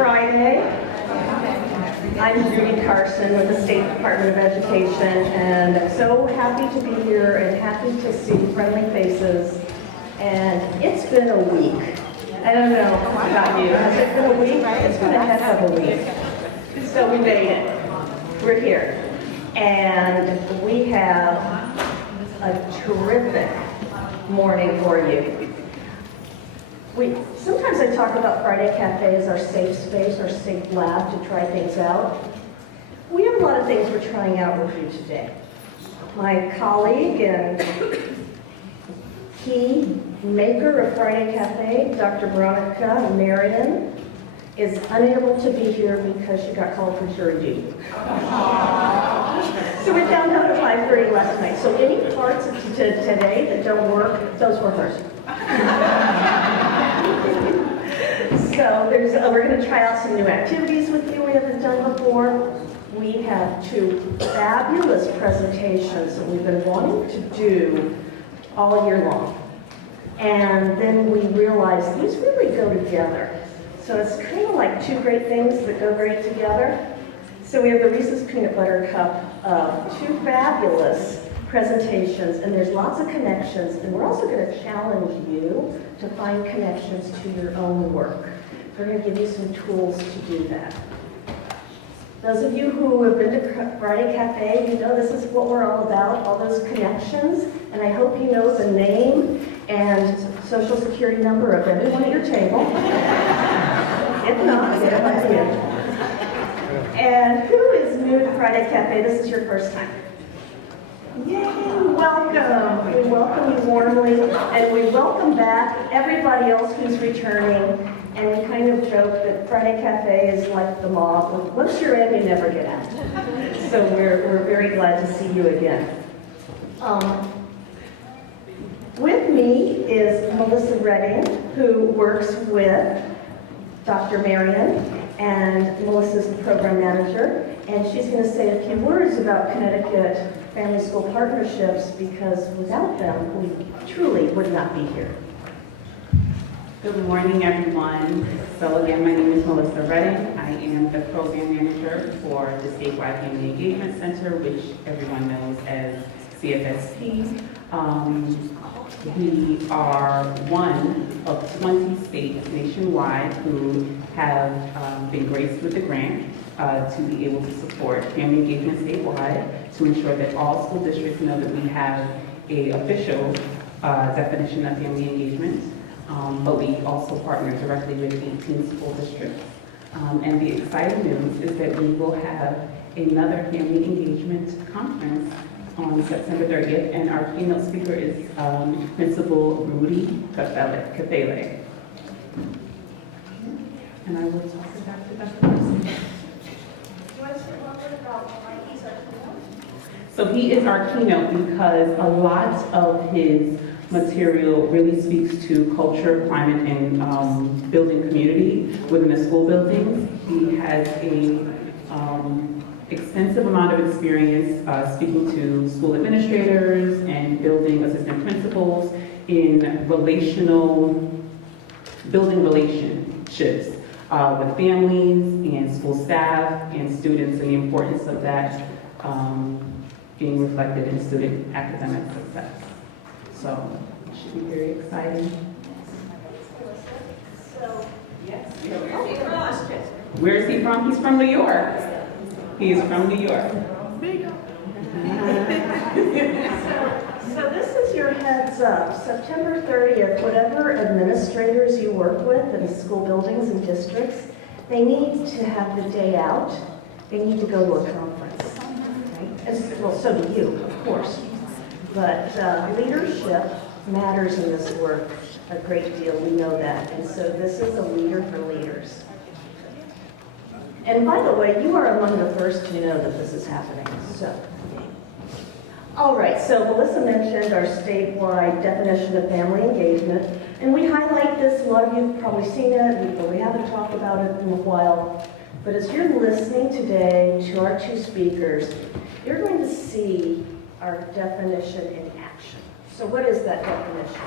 Friday. I'm Judy Carson with the State Department of Education, and I'm so happy to be here and happy to see friendly faces. And it's been a week. I don't know about you. Has it been a week? It's been a heck of a week. So we made it. We're here. And we have a terrific morning for you. Sometimes I talk about Friday Cafe as our safe space, our safe lab to try things out. We have a lot of things we're trying out with you today. My colleague and key maker of Friday Cafe, Dr. Veronica Marion, is unable to be here because she got called for jury duty. So we found out at 5:30 last night. So any parts of today that don't work, those were hers. So we're going to try out some new activities with you we haven't done before. We have two fabulous presentations that we've been wanting to do all year long. And then we realized these really go together. So it's kind of like two great things that go great together. So we have the Reese's Peanut Butter Cup of two fabulous presentations, and there's lots of connections, and we're also going to challenge you to find connections to your own work. We're going to give you some tools to do that. Those of you who have been to Friday Cafe, you know this is what we're all about, all those connections, and I hope you know the name and social security number of everyone at your table. If not, get an idea. And who is new to Friday Cafe? This is your first time. Yay, welcome. We welcome you warmly, and we welcome back everybody else who's returning. And we kind of joke that Friday Cafe is like the mob. Once you're in, you never get out. So we're very glad to see you again. With me is Melissa Redding, who works with Dr. Marion, and Melissa's the program manager, and she's going to say a few words about Connecticut Family School Partnerships, because without them, we truly would not be here. Good morning, everyone. So again, my name is Melissa Redding. I am the program manager for the Statewide Family Engagement Center, which everyone knows as CFSP. We are one of 20 states nationwide who have been graced with the grant to be able to support family engagement statewide, to ensure that all school districts know that we have an official definition of family engagement. But we also partner directly with 18 school districts. And the exciting news is that we will have another family engagement conference on September 30th, and our keynote speaker is Principal Rudy Kafele. And I will toss it back to Dr. Carson. Do you want to say a little bit about why he's our keynote? So he is our keynote because a lot of his material really speaks to culture, climate, and building community within the school buildings. He has a extensive amount of experience speaking to school administrators and building assistant principals in building relationships with families and school staff and students, and the importance of that being reflected in student academic success. So it should be very exciting. So, Yes. question. Where is he from? He's from New York. He is from New York. So this is your heads up. September 30th, whatever administrators you work with in school buildings and districts, they need to have the day out. They need to go to a conference. Right? Well, so do you, of course. But leadership matters in this work a great deal. We know that. And so this is a leader for leaders. And by the way, you are among the first to know that this is happening. So, all right, so Melissa mentioned our statewide definition of family engagement, and we highlight this. A lot of you have probably seen it, but we haven't talked about it in a while. But as you're listening today to our two speakers, you're going to see our definition in action. So what is that definition?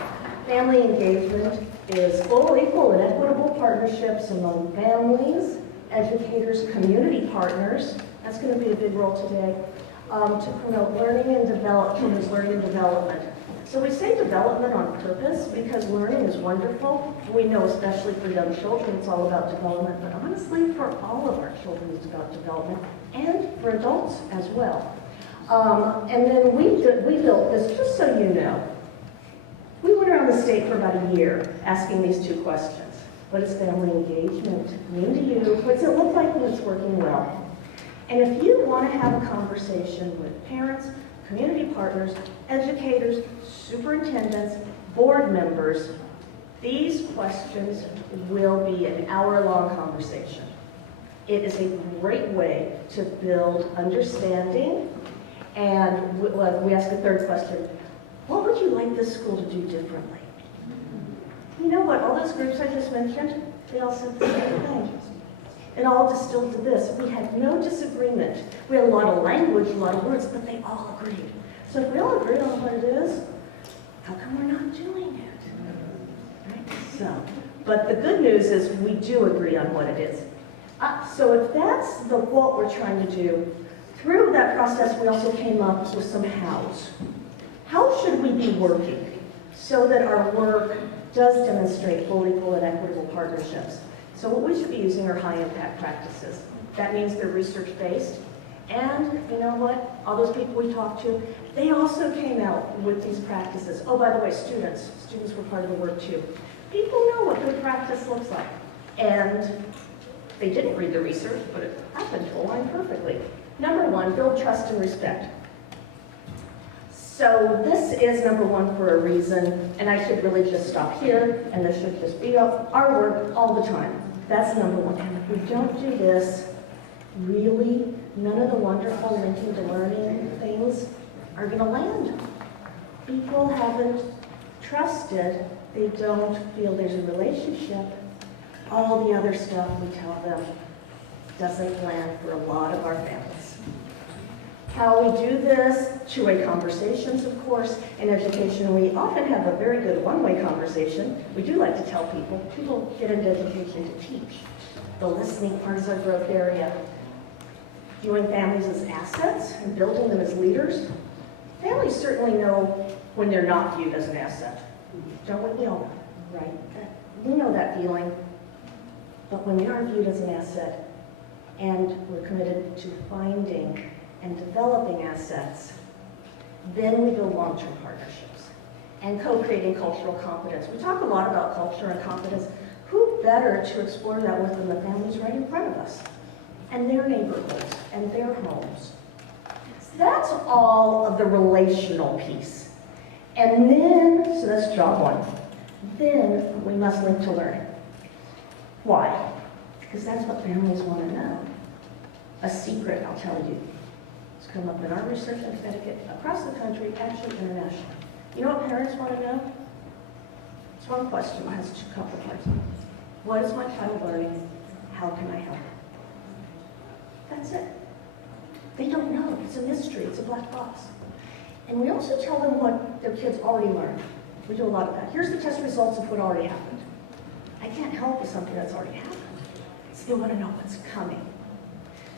Family engagement is full, equal, and equitable partnerships among families, educators, community partners, that's going to be a big role today, to promote learning and develop children's learning and development. So we say development on purpose because learning is wonderful. We know especially for young children it's all about development, but honestly for all of our children it's about development and for adults as well. And then we built this, just so you know, we went around the state for about a year asking these two questions. What does family engagement mean to you? What does it look like when it's working well? And if you want to have a conversation with parents, community partners, educators, superintendents, board members, these questions will be an hour-long conversation. It is a great way to build understanding. And we ask a third question, what would you like this school to do differently? You know what, all those groups I just mentioned, they all said the same thing. It all distilled to this. We had no disagreement. We had a lot of language, a lot of words, but they all agreed. So if we all agree on what it is, how come we're not doing it? Right? So, but the good news is we do agree on what it is. So if that's what we're trying to do, through that process we also came up with some hows. How should we be working so that our work does demonstrate full, equal, and equitable partnerships? So what we should be using are high-impact practices. That means they're research-based. And you know what? All those people we talked to, they also came out with these practices. Oh, by the way, students were part of the work too. People know what good practice looks like. And they didn't read the research, but I've been told I'm perfectly. Number one, build trust and respect. So this is number one for a reason, and I should really just stop here, and this should just be our work all the time. That's number one. And if we don't do this, really, none of the wonderful linking to learning things are going to land. People haven't trusted, they don't feel there's a relationship. All the other stuff we tell them doesn't land for a lot of our families. How we do this, two-way conversations, of course. In education, we often have a very good one-way conversation. We do like to tell people get into education to teach. The listening part is our growth area. Viewing families as assets and building them as leaders. Families certainly know when they're not viewed as an asset. Don't we all know, right? We know that feeling. But when they are viewed as an asset, and we're committed to finding and developing assets, then we build long-term partnerships and co-creating cultural competence. We talk a lot about culture and competence. Who better to explore that with than the families right in front of us and their neighborhoods and their homes? So that's all of the relational piece. And then, so that's job one. Then we must link to learning. Why? Because that's what families want to know. A secret, I'll tell you. It's come up in our research in Connecticut, across the country, actually internationally. You know what parents want to know? It's one question, it has a couple parts. What is my child learning? How can I help? That's it. They don't know. It's a mystery. It's a black box. And we also tell them what their kids already learned. We do a lot of that. Here's the test results of what already happened. I can't help with something that's already happened. So they want to know what's coming.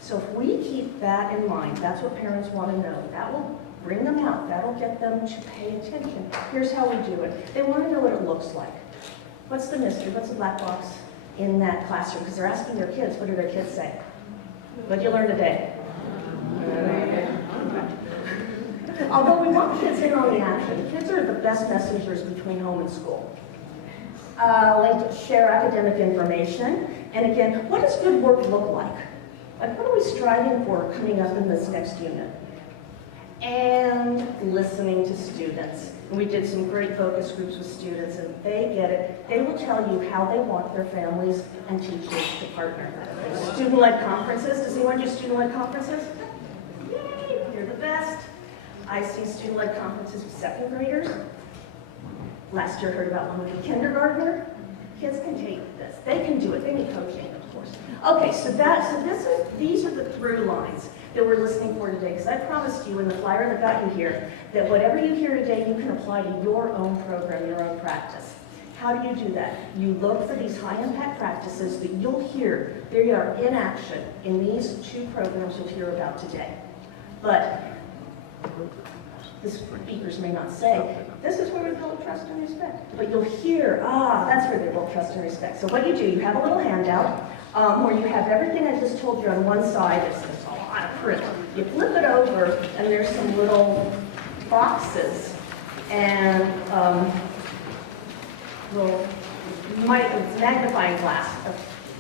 So if we keep that in mind, that's what parents want to know. That will bring them out. That'll get them to pay attention. Here's how we do it. They want to know what it looks like. What's the mystery? What's the black box in that classroom? Because they're asking their kids, what do their kids say? What did you learn today? Although we want kids in on the action. Kids are the best messengers between home and school. Like to share academic information. And again, what does good work look like? Like what are we striving for coming up in this next unit? And listening to students. And we did some great focus groups with students, and they get it. They will tell you how they want their families and teachers to partner. Student-led conferences. Does anyone do student-led conferences? Yay, you're the best. I see student-led conferences with second graders. Last year I heard about one with a kindergartner. Kids can take this. They can do it. They need coaching, of course. Okay, these are the through lines that we're listening for today, because I promised you in the flyer that got you here that whatever you hear today, you can apply to your own program, your own practice. How do you do that? You look for these high-impact practices that you'll hear. They are in action in these two programs you'll hear about today. But the speakers may not say, this is where we build trust and respect. But you'll hear, that's where they build trust and respect. So what you do, you have a little handout where you have everything I just told you on one side. It's a lot of print. You flip it over, and there's some little boxes. And it's magnifying glass.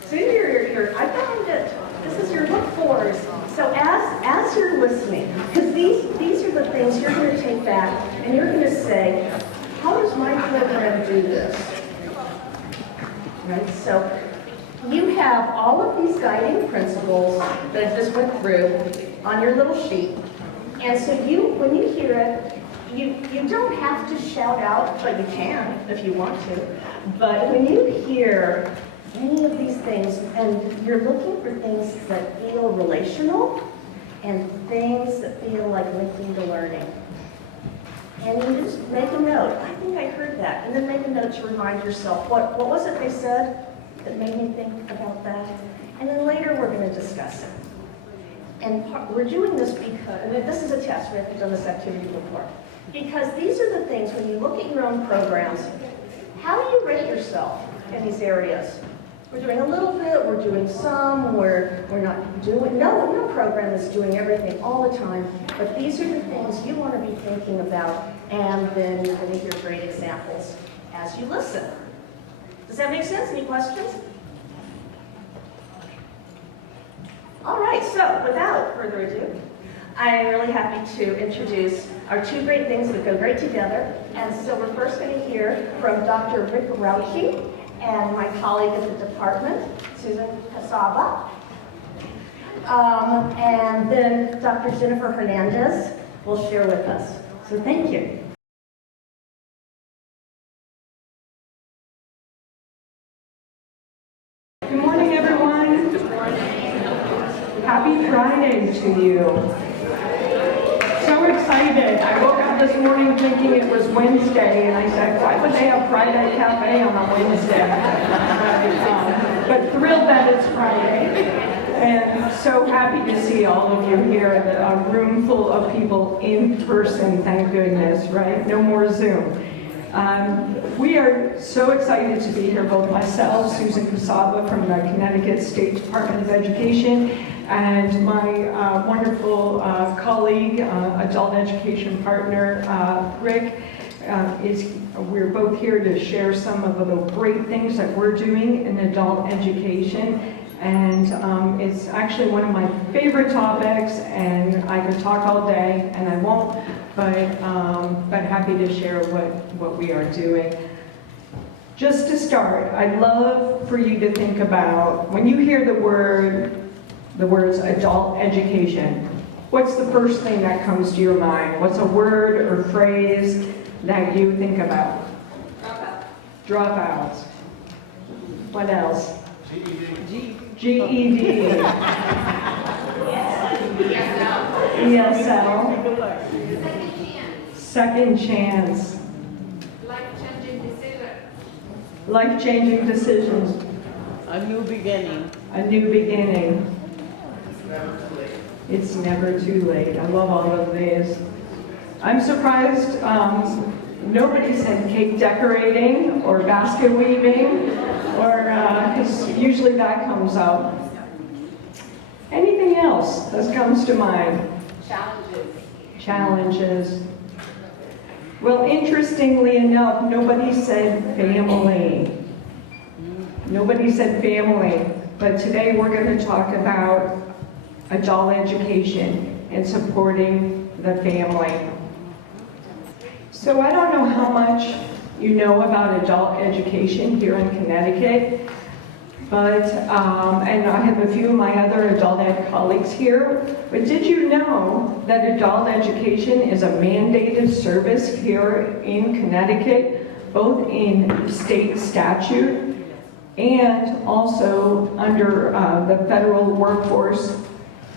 So I found it. This is your look forwards. So as you're listening, because these are the things you're going to take back, and you're going to say, how does my program do this? Right. So you have all of these guiding principles that I just went through on your little sheet, and so when you hear it. You don't have to shout out, but you can if you want to. But when you hear any of these things, and you're looking for things that feel relational and things that feel like linking to learning. And you just make a note. I think I heard that. And then make a note to remind yourself, what was it they said that made me think about that? And then later we're going to discuss it. And we're doing this because, and this is a test, we haven't done this activity before. Because these are the things, when you look at your own programs, how do you rate yourself in these areas? We're doing a little bit, we're doing some, we're not doing, no program is doing everything all the time, but these are the things you want to be thinking about, and then you're going to hear great examples as you listen. Does that make sense? Any questions? All right, so without further ado, I'm really happy to introduce our two great things that go great together. And so we're first going to hear from Dr. Rick Raucci and my colleague at the department, Susan Kocaba. And then Dr. Jennifer Hernandez will share with us. So thank you. Good morning, everyone. Happy Friday to you. So excited. I woke up this morning thinking it was Wednesday, and I said, why would they have Friday Cafe on a Wednesday? But thrilled that it's Friday. And so happy to see all of you here, a room full of people in person, thank goodness, right? No more Zoom. We are so excited to be here, both myself, Susan Kocaba from the Connecticut State Department of Education, and my wonderful colleague, adult education partner, Rick. We're both here to share some of the great things that we're doing in adult education. And it's actually one of my favorite topics, and I could talk all day, and I won't, but happy to share what we are doing. Just to start, I'd love for you to think about, when you hear the words adult education, what's the first thing that comes to your mind? What's a word or phrase that you think about? Dropouts. What else? GED. ESL. Second chance. Life-changing decisions. A new beginning. A new beginning. It's never too late. I love all of these. I'm surprised nobody said cake decorating or basket weaving, or because usually that comes up. Anything else that comes to mind? Challenges. Well, interestingly enough, nobody said family. Nobody said family, but today we're going to talk about adult education and supporting the family. So I don't know how much you know about adult education here in Connecticut, but, and I have a few of my other adult ed colleagues here, but did you know that adult education is a mandated service here in Connecticut, both in state statute and also under the Federal Workforce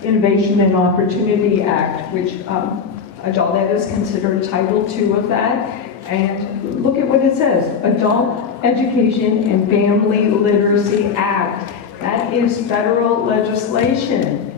Innovation and Opportunity Act, which adult ed is considered Title II of that, And look at what it says, Adult Education and Family Literacy Act. That is federal legislation.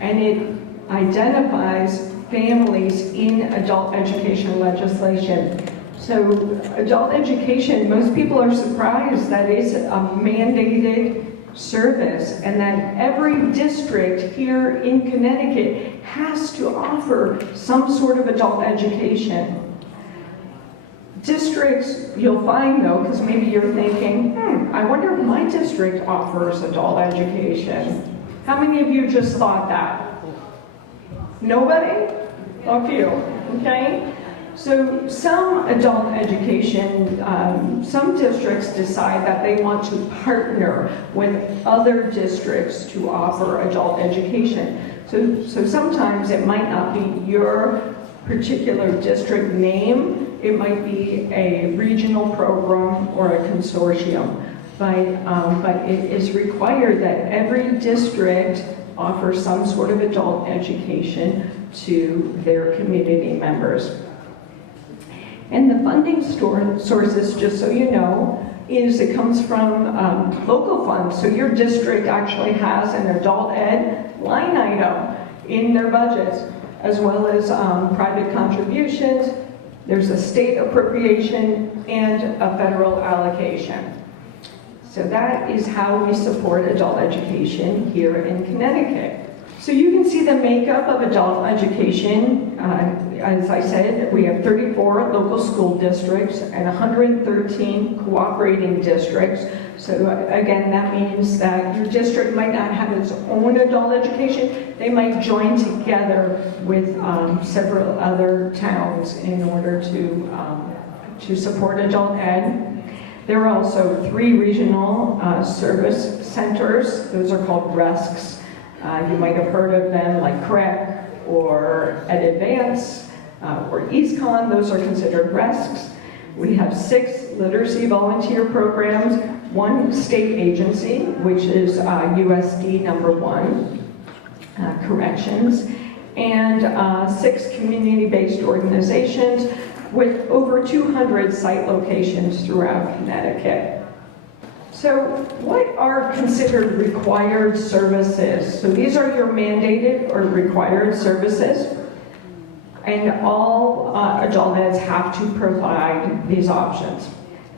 And it identifies families in adult education legislation. So adult education, most people are surprised that it's a mandated service and that every district here in Connecticut has to offer some sort of adult education. Districts, you'll find though, because maybe you're thinking, I wonder if my district offers adult education. How many of you just thought that? Nobody? A few, okay? So some adult education, some districts decide that they want to partner with other districts to offer adult education. So sometimes it might not be your particular district name, it might be a regional program or a consortium, but it is required that every district offer some sort of adult education to their community members. And the funding sources, just so you know, it comes from local funds. So your district actually has an adult ed line item in their budgets, as well as private contributions. There's a state appropriation and a federal allocation. So that is how we support adult education here in Connecticut. So you can see the makeup of adult education. As I said, we have 34 local school districts and 113 cooperating districts. So again, that means that your district might not have its own adult education. They might join together with several other towns in order to support adult ed. There are also 3 regional service centers. Those are called RESCs. You might have heard of them like CREC or EdAdvance or EastCon. Those are considered RESCs. We have 6 literacy volunteer programs, 1 state agency, which is USD number 1, corrections, and 6 community-based organizations with over 200 site locations throughout Connecticut. So what are considered required services? So these are your mandated or required services, and all adult eds have to provide these options.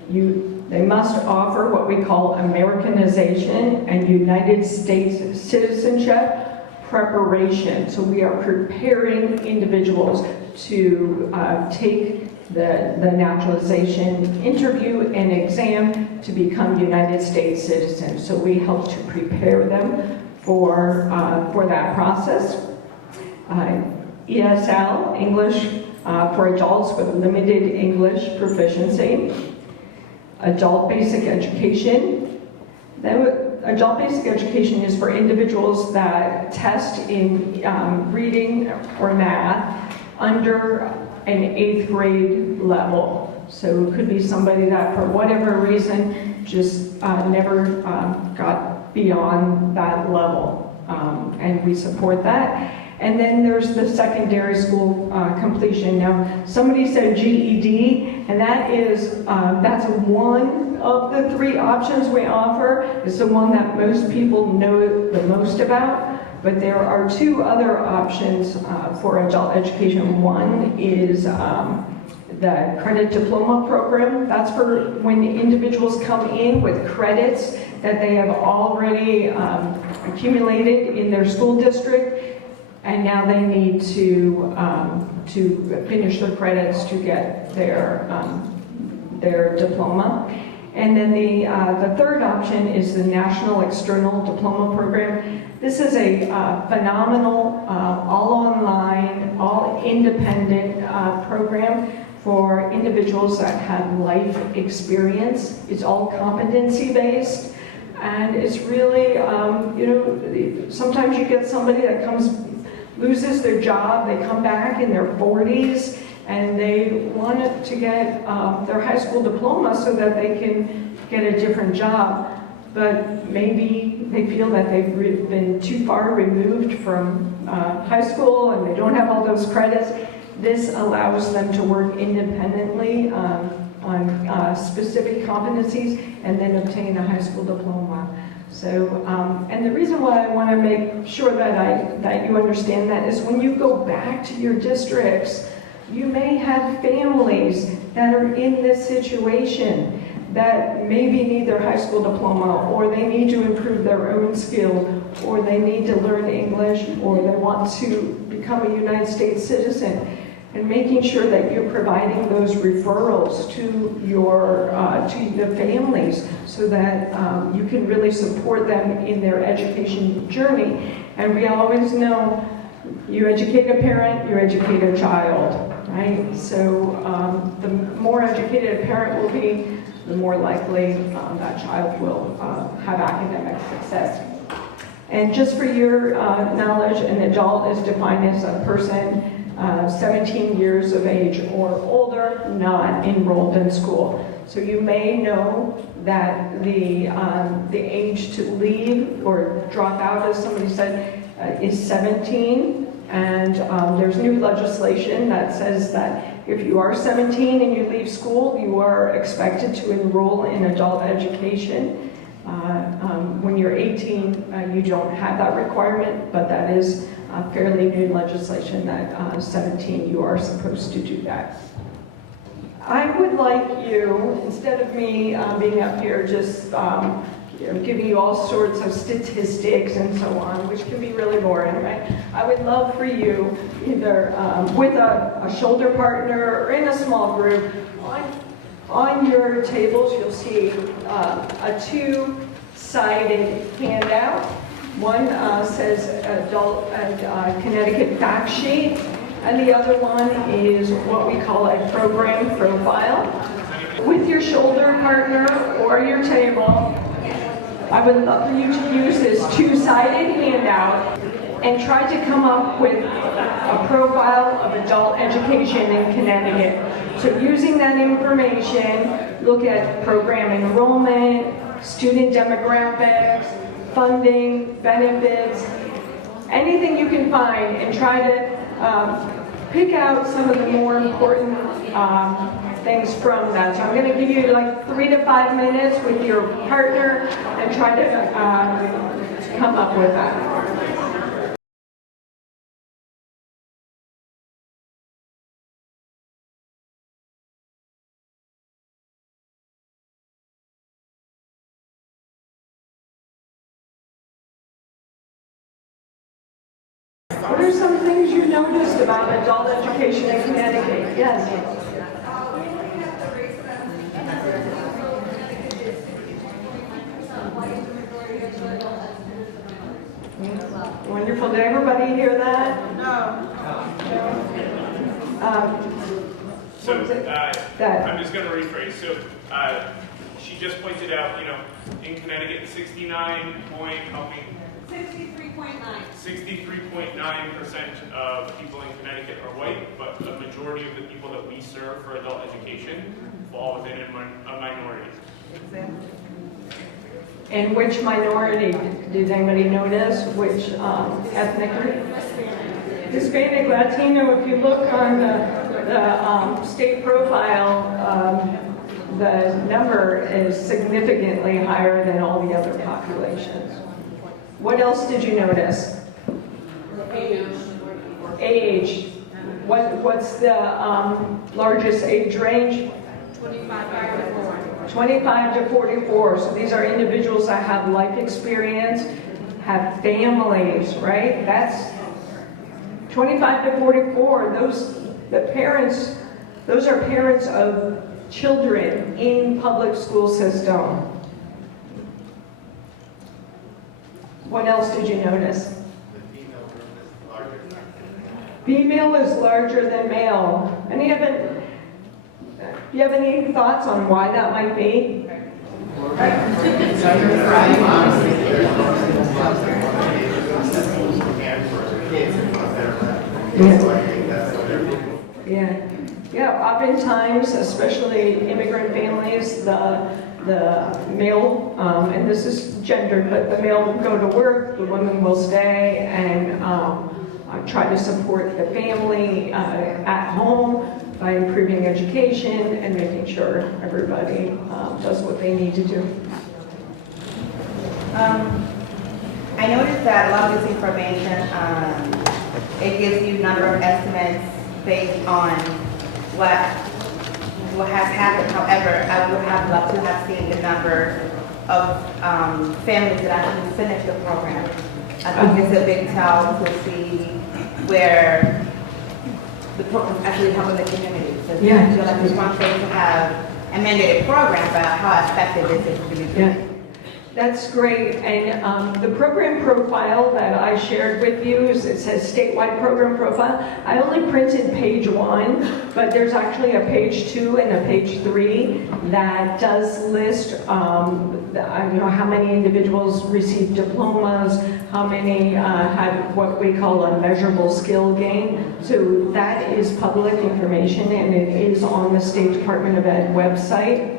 They must offer what we call Americanization and United States citizenship preparation. So we are preparing individuals to take the naturalization interview and exam to become United States citizens. So we help to prepare them for that process. ESL, English for adults with limited English proficiency. Adult basic education. Adult basic education is for individuals that test in reading or math under an 8th grade level. So it could be somebody that for whatever reason just never got beyond that level. And we support that. And then there's the secondary school completion. Now, somebody said GED, and that's one of the 3 options we offer. It's the one that most people know the most about. But there are 2 other options for adult education. One is the credit diploma program. That's for when the individuals come in with credits that they have already accumulated in their school district, and now they need to finish their credits to get their diploma. And then the 3rd option is the National External Diploma Program. This is a phenomenal, all online, all independent program for individuals that have life experience. It's all competency-based, and it's really, sometimes you get somebody that loses their job, they come back in their 40s, and they want to get their high school diploma so that they can get a different job. But maybe they feel that they've been too far removed from high school and they don't have all those credits. This allows them to work independently on specific competencies and then obtain a high school diploma. So, and the reason why I want to make sure that you understand that is when you go back to your districts, you may have families that are in this situation that maybe need their high school diploma, or they need to improve their own skill, or they need to learn English, or they want to become a United States citizen. And making sure that you're providing those referrals to to the families so that you can really support them in their education journey. And we always know you educate a parent, you educate a child, right? So the more educated a parent will be, the more likely that child will have academic success. And just for your knowledge, an adult is defined as a person 17 years of age or older, not enrolled in school. So you may know that the age to leave or drop out, as somebody said, is 17. And there's new legislation that says that if you are 17 and you leave school, you are expected to enroll in adult education. When you're 18, you don't have that requirement, but that is fairly new legislation that 17, you are supposed to do that. I would like you, instead of me being up here just giving you all sorts of statistics and so on, which can be really boring, right? I would love for you, either with a shoulder partner or in a small group, on your tables you'll see a two-sided handout. One says Adult Connecticut Fact Sheet, and the other one is what we call a program profile. With your shoulder partner or your table, I would love for you to use this two-sided handout and try to come up with a profile of adult education in Connecticut. So using that information, look at program enrollment, student demographics, funding, benefits, anything you can find, and try to pick out some of the more important things from that. So I'm going to give you like 3 to 5 minutes with your partner and try to come up with that. What are some things you noticed about adult education in Connecticut? Yes. Wonderful. Did everybody hear that? No. I'm just going to rephrase. So she just pointed out, in Connecticut, 63.9% of people in Connecticut are white, but the majority of the people that we serve for adult education fall within a minority. And which minority? Did anybody notice which ethnic group? Hispanic, Latino. If you look on the state profile, the number is significantly higher than all the other populations. What else did you notice? Age. What's the largest age range? 25 to 44. So these are individuals that have life experience, have families, right? That's 25 to 44. Those are parents of children in public school system. What else did you notice? Female is larger than male. Do you have any thoughts on why that might be? Yeah. Oftentimes, especially immigrant families, the male, and this is gendered, but the male will go to work, the woman will stay, and try to support the family at home by improving education and making sure everybody does what they need to do. I noticed that a lot of this information, it gives you number of estimates based on what has happened. However, I would have loved to have seen the number of families that actually finished the program. I think it's a big tell to see where the program is actually helping the community. So Yeah. I feel like it's one thing to have a mandated program, but how effective is it to be Yeah, that's great. And the program profile that I shared with you, it says statewide program profile. I only printed page 1, but there's actually a page 2 and a page 3 that does list how many individuals received diplomas, how many had what we call a measurable skill gain. So that is public information, and it is on the State Department of Ed website.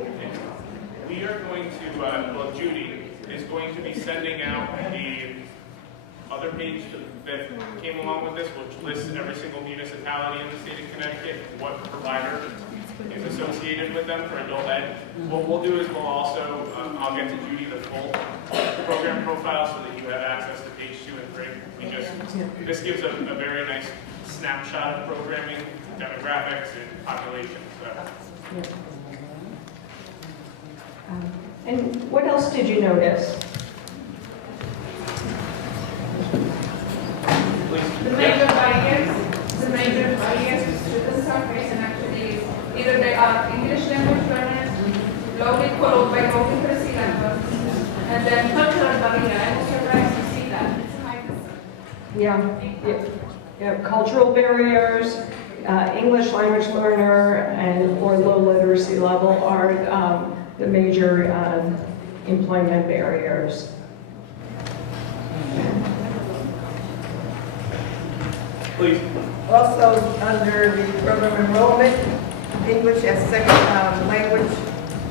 We are going to, well, Judy is going to be sending out the other page that came along with this, which lists every single municipality in the state of Connecticut, what provider is associated with them for adult ed. What we'll do is we'll also, I'll get to Judy the full program profile so that you have access to page 2 and 3. This gives a very nice snapshot of programming, demographics, and population. So. And what else did you notice? The major barriers students are facing actually is either they are English language learners, low equal by low literacy levels, and then cultural barrier. I was surprised to see that. It's high. Yeah, cultural barriers, English language learner, or low literacy level are the major employment barriers. Please. Also, under the program enrollment, English as second language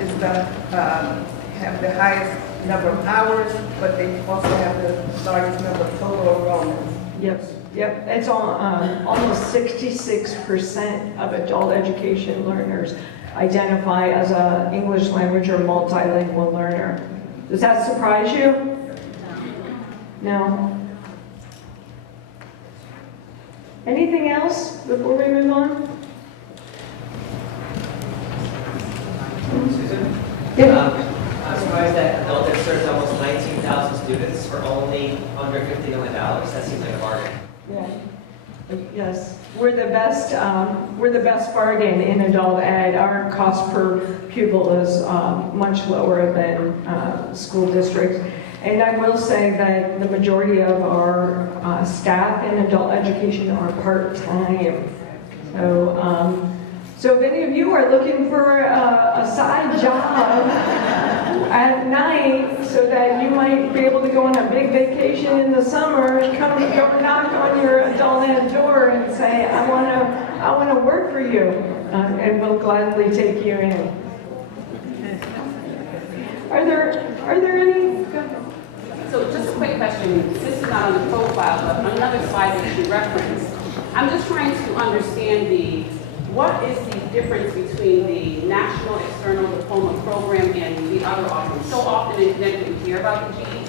is have the highest number of hours, but they also have the largest number of total enrollments. Yep. It's on almost 66% of adult education learners identify as an English language or multilingual learner. Does that surprise you? No? Anything else before we move on? Susan? Yeah. I'm surprised that adult ed serves almost 19,000 students for only under $50 million. That seems like a bargain. Yeah. Yes, we're the best. We're the best bargain in adult ed. Our cost per pupil is much lower than school districts. And I will say that the majority of our staff in adult education are part-time. So if any of you are looking for a side job at night so that you might be able to go on a big vacation in the summer, come knock on your adult ed door and say, I want to work for you, and we'll gladly take you in. Are there any? So just a quick question. This is not on the profile, but on another slide that you referenced, I'm just trying to understand what is the difference between the National External Diploma Program and the other offerings? So often in Connecticut we hear about the GED.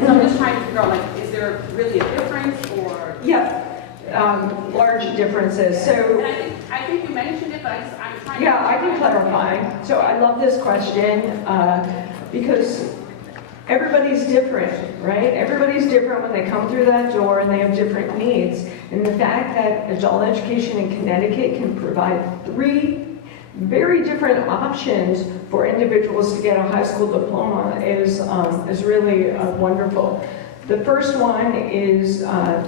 So I'm just trying to figure out, is there really a difference or? Yeah, large differences. So. And I think you mentioned it, but I'm trying to. Yeah, I can clarify. So I love this question because everybody's different, right? Everybody's different when they come through that door and they have different needs. And the fact that adult education in Connecticut can provide 3 very different options for individuals to get a high school diploma is really wonderful. The first one is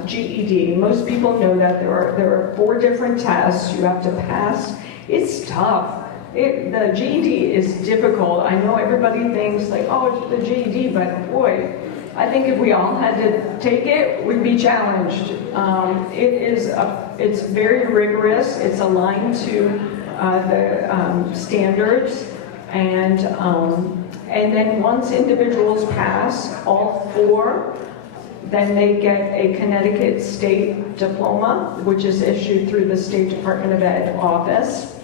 GED. Most people know that there are 4 different tests you have to pass. It's tough. The GED is difficult. I know everybody thinks like, oh, it's the GED, but boy, I think if we all had to take it, we'd be challenged. It's very rigorous. It's aligned to the standards, and then once individuals pass all 4, then they get a Connecticut State Diploma, which is issued through the State Department of Ed office.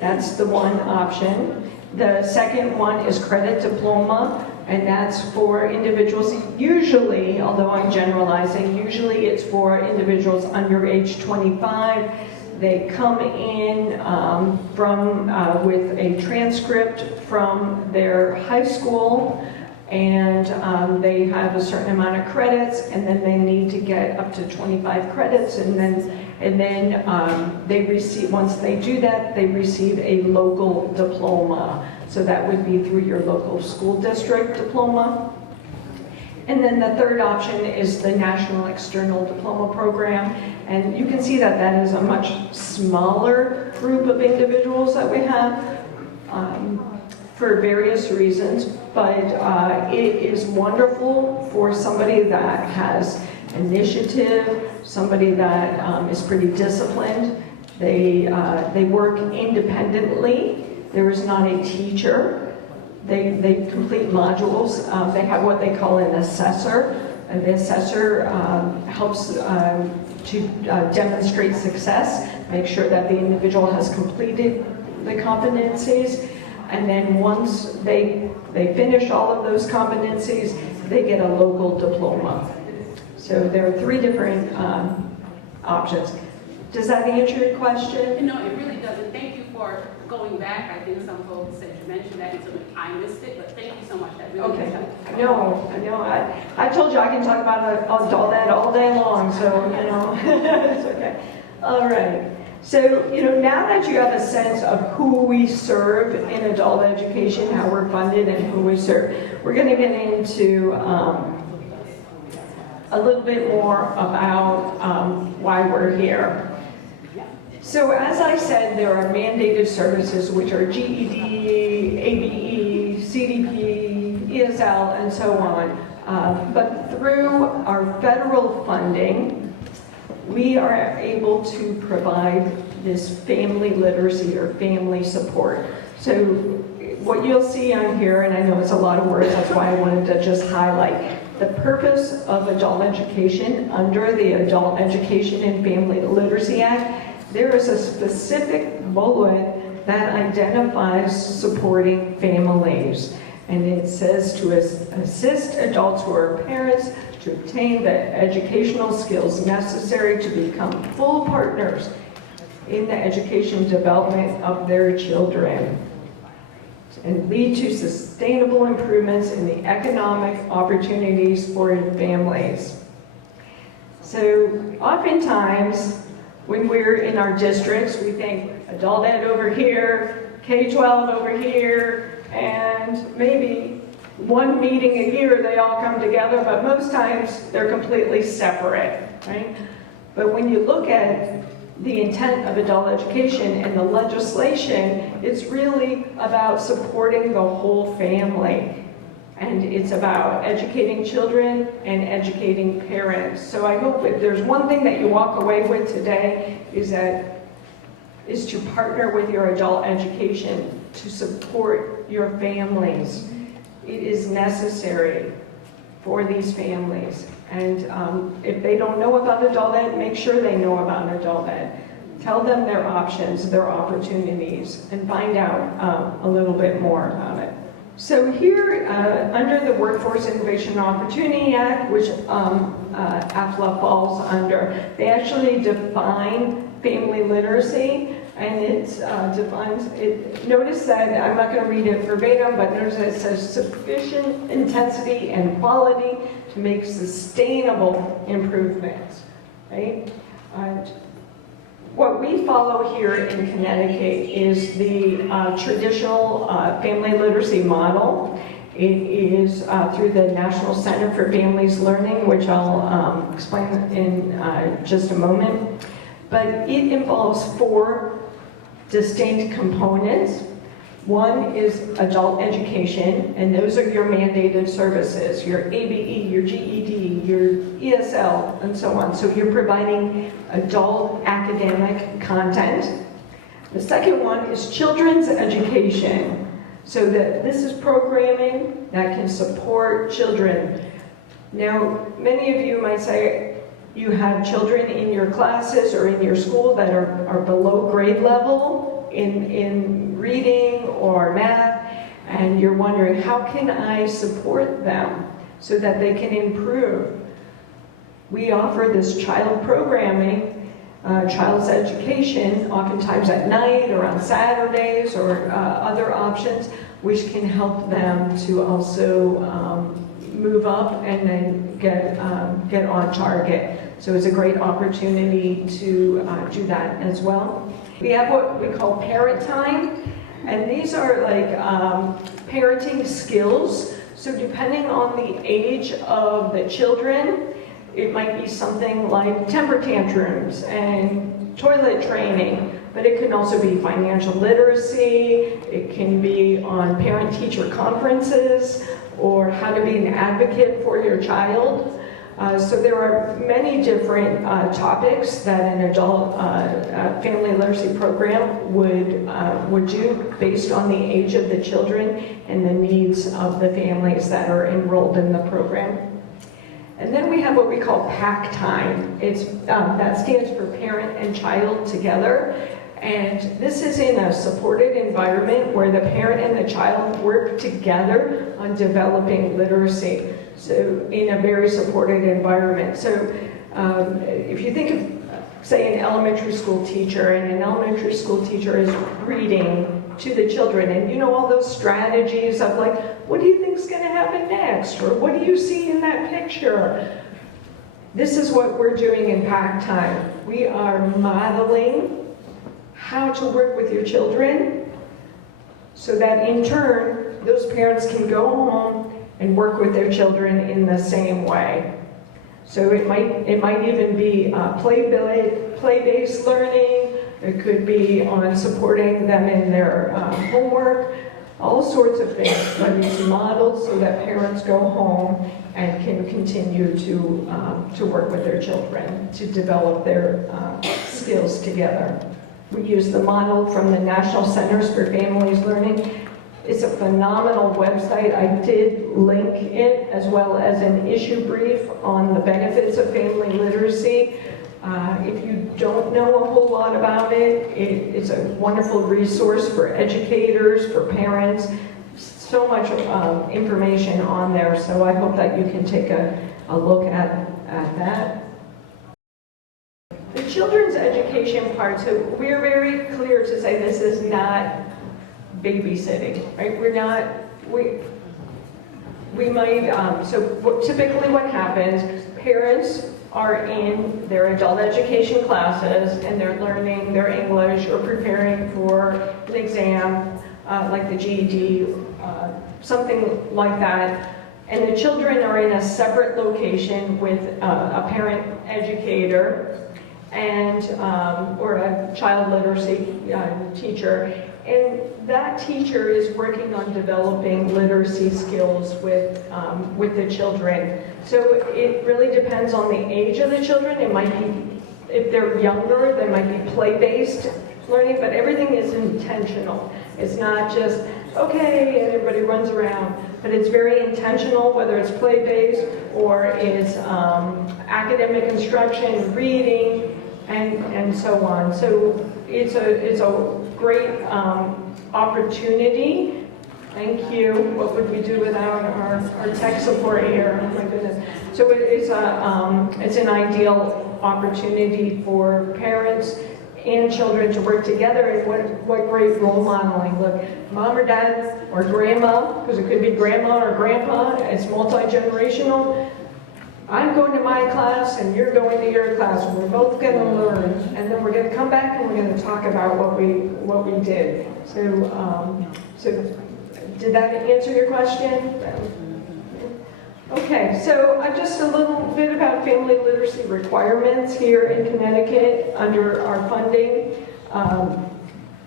That's the one option. The second one is credit diploma, and that's for individuals, usually, although I'm generalizing, usually it's for individuals under age 25. They come in with a transcript from their high school, and they have a certain amount of credits, and then they need to get up to 25 credits, and then they receive, once they do that, they receive a local diploma. So that would be through your local school district diploma. And then the third option is the National External Diploma Program. And you can see that that is a much smaller group of individuals that we have for various reasons. But it is wonderful for somebody that has initiative, somebody that is pretty disciplined. They work independently. There is not a teacher. They complete modules. They have what they call an assessor. And the assessor helps to demonstrate success, make sure that the individual has completed the competencies. And then once they finish all of those competencies, they get a local diploma. So there are three different options. Does that answer your question? No, it really doesn't. Thank you for going back. I think some folks said you mentioned that, and so I missed it, but thank you so much. That really Okay. helped. I know. I told you I can talk about all that all day long, so, it's okay. All right. So, now that you have a sense of who we serve in adult education, how we're funded and who we serve, we're going to get into a little bit more about why we're here. So as I said, there are mandated services which are GED, ABE, CDP, ESL, and so on. But through our federal funding, we are able to provide this family literacy or family support. So what you'll see on here, and I know it's a lot of words, that's why I wanted to just highlight, the purpose of adult education under the Adult Education and Family Literacy Act. There is a specific bullet that identifies supporting families. And it says to assist adults who are parents to obtain the educational skills necessary to become full partners in the education development of their children and lead to sustainable improvements in the economic opportunities for families. So oftentimes, when we're in our districts, we think adult ed over here, K-12 over here, and maybe one meeting a year they all come together, but most times they're completely separate, right? But when you look at the intent of adult education and the legislation, it's really about supporting the whole family. And it's about educating children and educating parents. So I hope if there's one thing that you walk away with today is to partner with your adult education to support your families. It is necessary for these families. And if they don't know about adult ed, make sure they know about adult ed. Tell them their options, their opportunities, and find out a little bit more about it. So here, under the Workforce Innovation and Opportunity Act, which AFLA falls under, they actually define family literacy, and it defines it. Notice that, I'm not going to read it verbatim, but notice that it says sufficient intensity and quality to make sustainable improvements, right? What we follow here in Connecticut is the traditional family literacy model. It is through the National Center for Families Learning, which I'll explain in just a moment. But it involves 4 distinct components. One is adult education, and those are your mandated services, your ABE, your GED, your ESL, and so on. So you're providing adult academic content. The second one is children's education. So that this is programming that can support children Now, many of you might say you have children in your classes or in your school that are below grade level in reading or math, and you're wondering, how can I support them so that they can improve? We offer this child programming, child's education, oftentimes at night or on Saturdays or other options, which can help them to also move up and then get on target. So it's a great opportunity to do that as well. We have what we call parent time, and these are like parenting skills. So depending on the age of the children, it might be something like temper tantrums and toilet training, but it can also be financial literacy, it can be on parent-teacher conferences, or how to be an advocate for your child. So there are many different topics that an adult family literacy program would do based on the age of the children and the needs of the families that are enrolled in the program. And then we have what we call PAC time. That stands for parent and child together. And this is in a supported environment where the parent and the child work together on developing literacy. So in a very supported environment. So if you think of, say, an elementary school teacher, and an elementary school teacher is reading to the children, and you know all those strategies of like, what do you think is going to happen next? Or what do you see in that picture? This is what we're doing in PAC time. We are modeling how to work with your children so that in turn, those parents can go home and work with their children in the same way. So it might even be play-based learning. It could be on supporting them in their homework, all sorts of things. But it's modeled so that parents go home and can continue to work with their children to develop their skills together. We use the model from the National Centers for Families Learning. It's a phenomenal website. I did link it as well as an issue brief on the benefits of family literacy. If you don't know a whole lot about it, it's a wonderful resource for educators, for parents. So much information on there, so I hope that you can take a look at that. The children's education part, so we're very clear to say this is not babysitting, right? We might, typically what happens, parents are in their adult education classes and they're learning their English or preparing for an exam like the GED, something like that. And the children are in a separate location with a parent educator and or a child literacy teacher. And that teacher is working on developing literacy skills with the children. So it really depends on the age of the children. It might be, if they're younger, they might be play-based learning, but everything is intentional. It's not just, okay, and everybody runs around, but it's very intentional, whether it's play-based or it's academic instruction, reading, and so on. So it's a great opportunity. Thank you. What would we do without our tech support here? Oh my goodness. So it's an ideal opportunity for parents and children to work together, and what great role modeling. Look, mom or dad or grandma, because it could be grandma or grandpa, it's multi-generational. I'm going to my class and you're going to your class. We're both going to learn, and then we're going to come back and we're going to talk about what we did. So did that answer your question? Okay, so just a little bit about family literacy requirements here in Connecticut under our funding.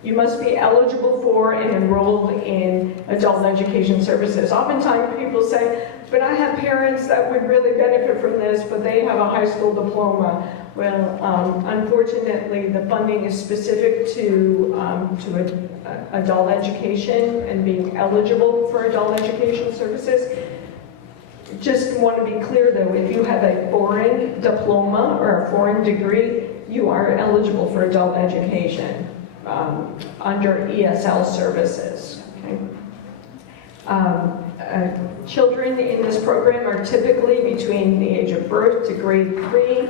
You must be eligible for and enrolled in adult education services. Oftentimes people say, but I have parents that would really benefit from this, but they have a high school diploma. Well, unfortunately, the funding is specific to adult education and being eligible for adult education services. Just want to be clear though, if you have a foreign diploma or a foreign degree, you are eligible for adult education under ESL services. Okay? Children in this program are typically between the age of birth to grade 3.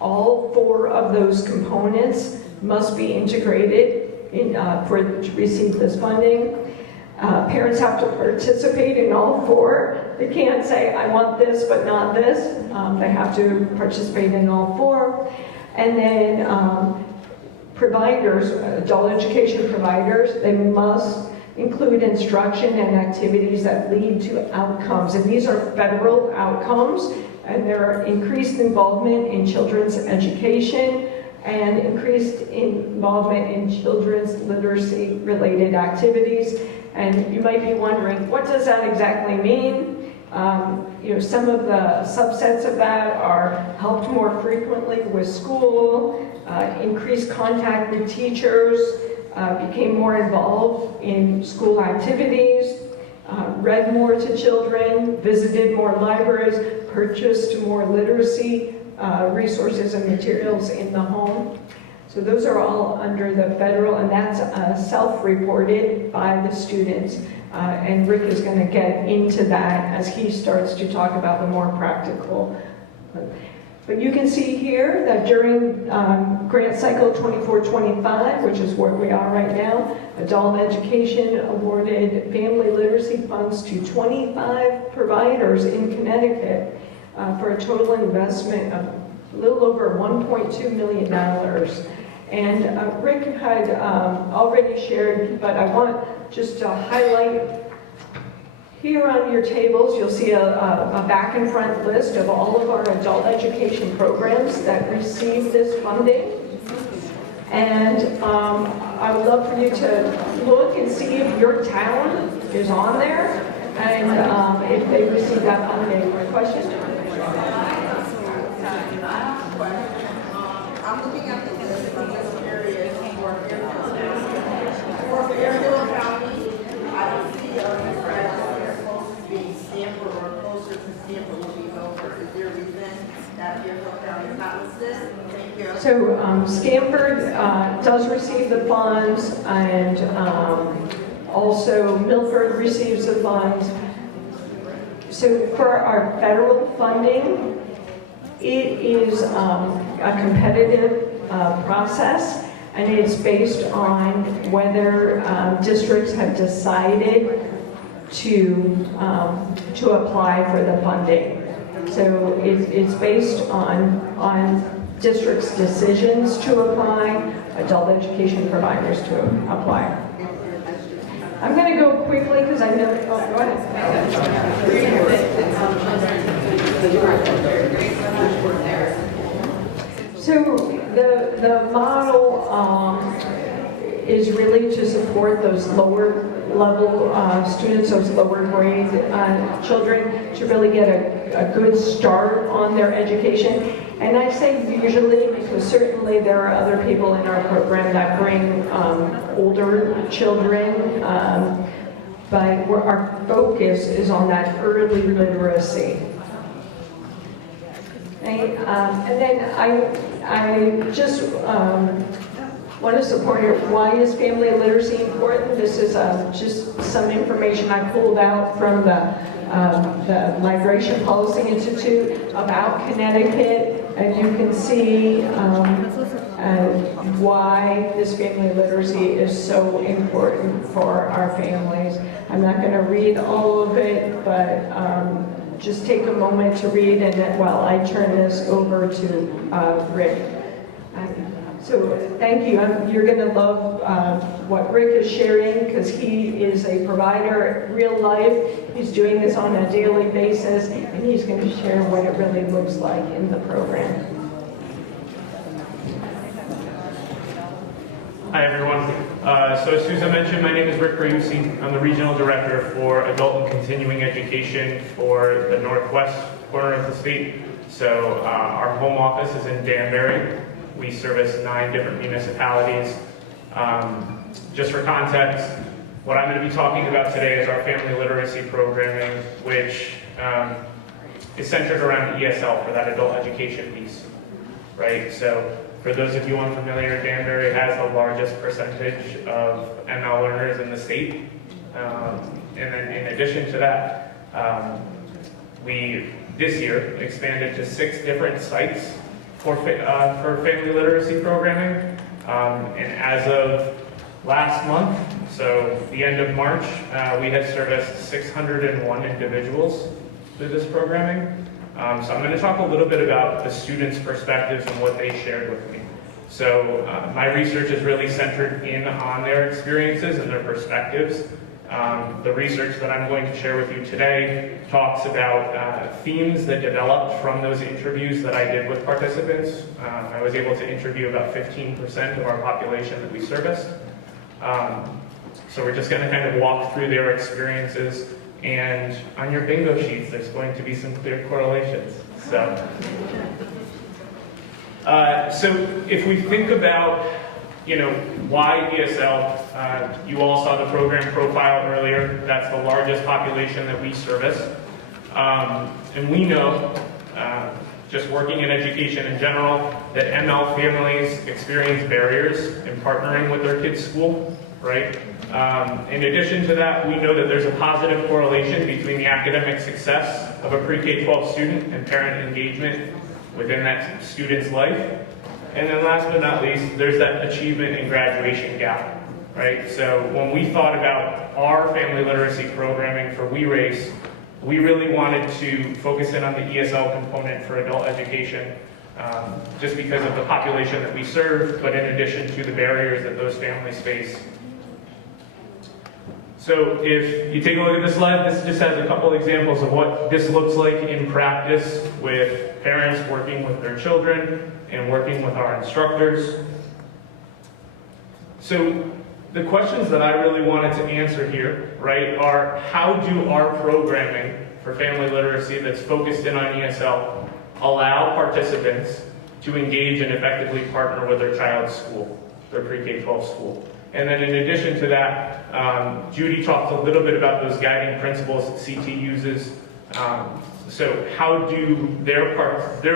All 4 of those components must be integrated to receive this funding. Parents have to participate in all 4. They can't say, I want this but not this. They have to participate in all 4. And then providers, adult education providers, they must include instruction and activities that lead to outcomes. And these are federal outcomes, and there are increased involvement in children's education and increased involvement in children's literacy-related activities. And you might be wondering, what does that exactly mean? Some of the subsets of that are helped more frequently with school, increased contact with teachers, became more involved in school activities, read more to children, visited more libraries, purchased more literacy resources and materials in the home. So those are all under the federal, and that's self-reported by the students. And Rick is going to get into that as he starts to talk about the more practical. But you can see here that during grant cycle 24-25, which is where we are right now, adult education awarded family literacy funds to 25 providers in Connecticut for a total investment of a little over $1.2 million. And Rick had already shared, but I want just to highlight here on your tables, you'll see a back and front list of all of our adult education programs that receive this funding. And I would love for you to look and see if your town is on there and if they receive that funding. Questions? I'm looking at the list of this area for Fairfield County. I don't see a difference close to being Stanford or closer to Stanford will be Milford. Is there a reason that Fairfield County is not listed? Thank you. So Stanford does receive the funds, and also Milford receives the funds. So for our federal funding, it is a competitive process, and it's based on whether districts have decided to apply for the funding. So it's based on districts' decisions to apply, adult education providers to apply. I'm going to go quickly because I know. Oh, go ahead. So the model is really to support those lower level students, those lower grade children, to really get a good start on their education. And I say usually because certainly there are other people in our program that bring older children, but our focus is on that early literacy. Okay, and then I just want to support here. Why is family literacy important? This is just some information I pulled out from the Migration Policy Institute about Connecticut, and you can see why this family literacy is so important for our families. I'm not going to read all of it, but just take a moment to read, and then while I turn this over to Rick. So thank you. You're going to love what Rick is sharing because he is a provider real life. He's doing this on a daily basis, and he's going to share what it really looks like in the program. Hi, everyone. So as Susan mentioned, my name is Rick Raucci. I'm the Regional Director for Adult and Continuing Education for the northwest corner of the state. So our home office is in Danbury. We service 9 different municipalities. Just for context, what I'm going to be talking about today is our family literacy programming, which is centered around ESL for that adult education piece, right? So for those of you unfamiliar, Danbury has the largest percentage of ML learners in the state. And then in addition to that, we this year expanded to 6 different sites for family literacy programming. And as of last month, so the end of March, we had serviced 601 individuals through this programming. So I'm going to talk a little bit about the students' perspectives and what they shared with me. So my research is really centered in on their experiences and their perspectives. The research that I'm going to share with you today talks about themes that developed from those interviews that I did with participants. I was able to interview about 15% of our population that we serviced. So we're just going to kind of walk through their experiences, and on your bingo sheets there's going to be some clear correlations. So if we think about why ESL, you all saw the program profile earlier. That's the largest population that we service. And we know, just working in education in general, that ML families experience barriers in partnering with their kids' school, right? In addition to that, we know that there's a positive correlation between the academic success of a pre-K-12 student and parent engagement within that student's life. And then last but not least, there's that achievement and graduation gap, right? So when we thought about our family literacy programming for We Race, we really wanted to focus in on the ESL component for adult education, just because of the population that we serve, but in addition to the barriers that those families face. So if you take a look at this slide, this just has a couple examples of what this looks like in practice with parents working with their children and working with our instructors. So the questions that I really wanted to answer here, right, are how do our programming for family literacy that's focused in on ESL allow participants to engage and effectively partner with their child's school, their pre-K-12 school? And then in addition to that, Judy talked a little bit about those guiding principles that CT uses. So how do their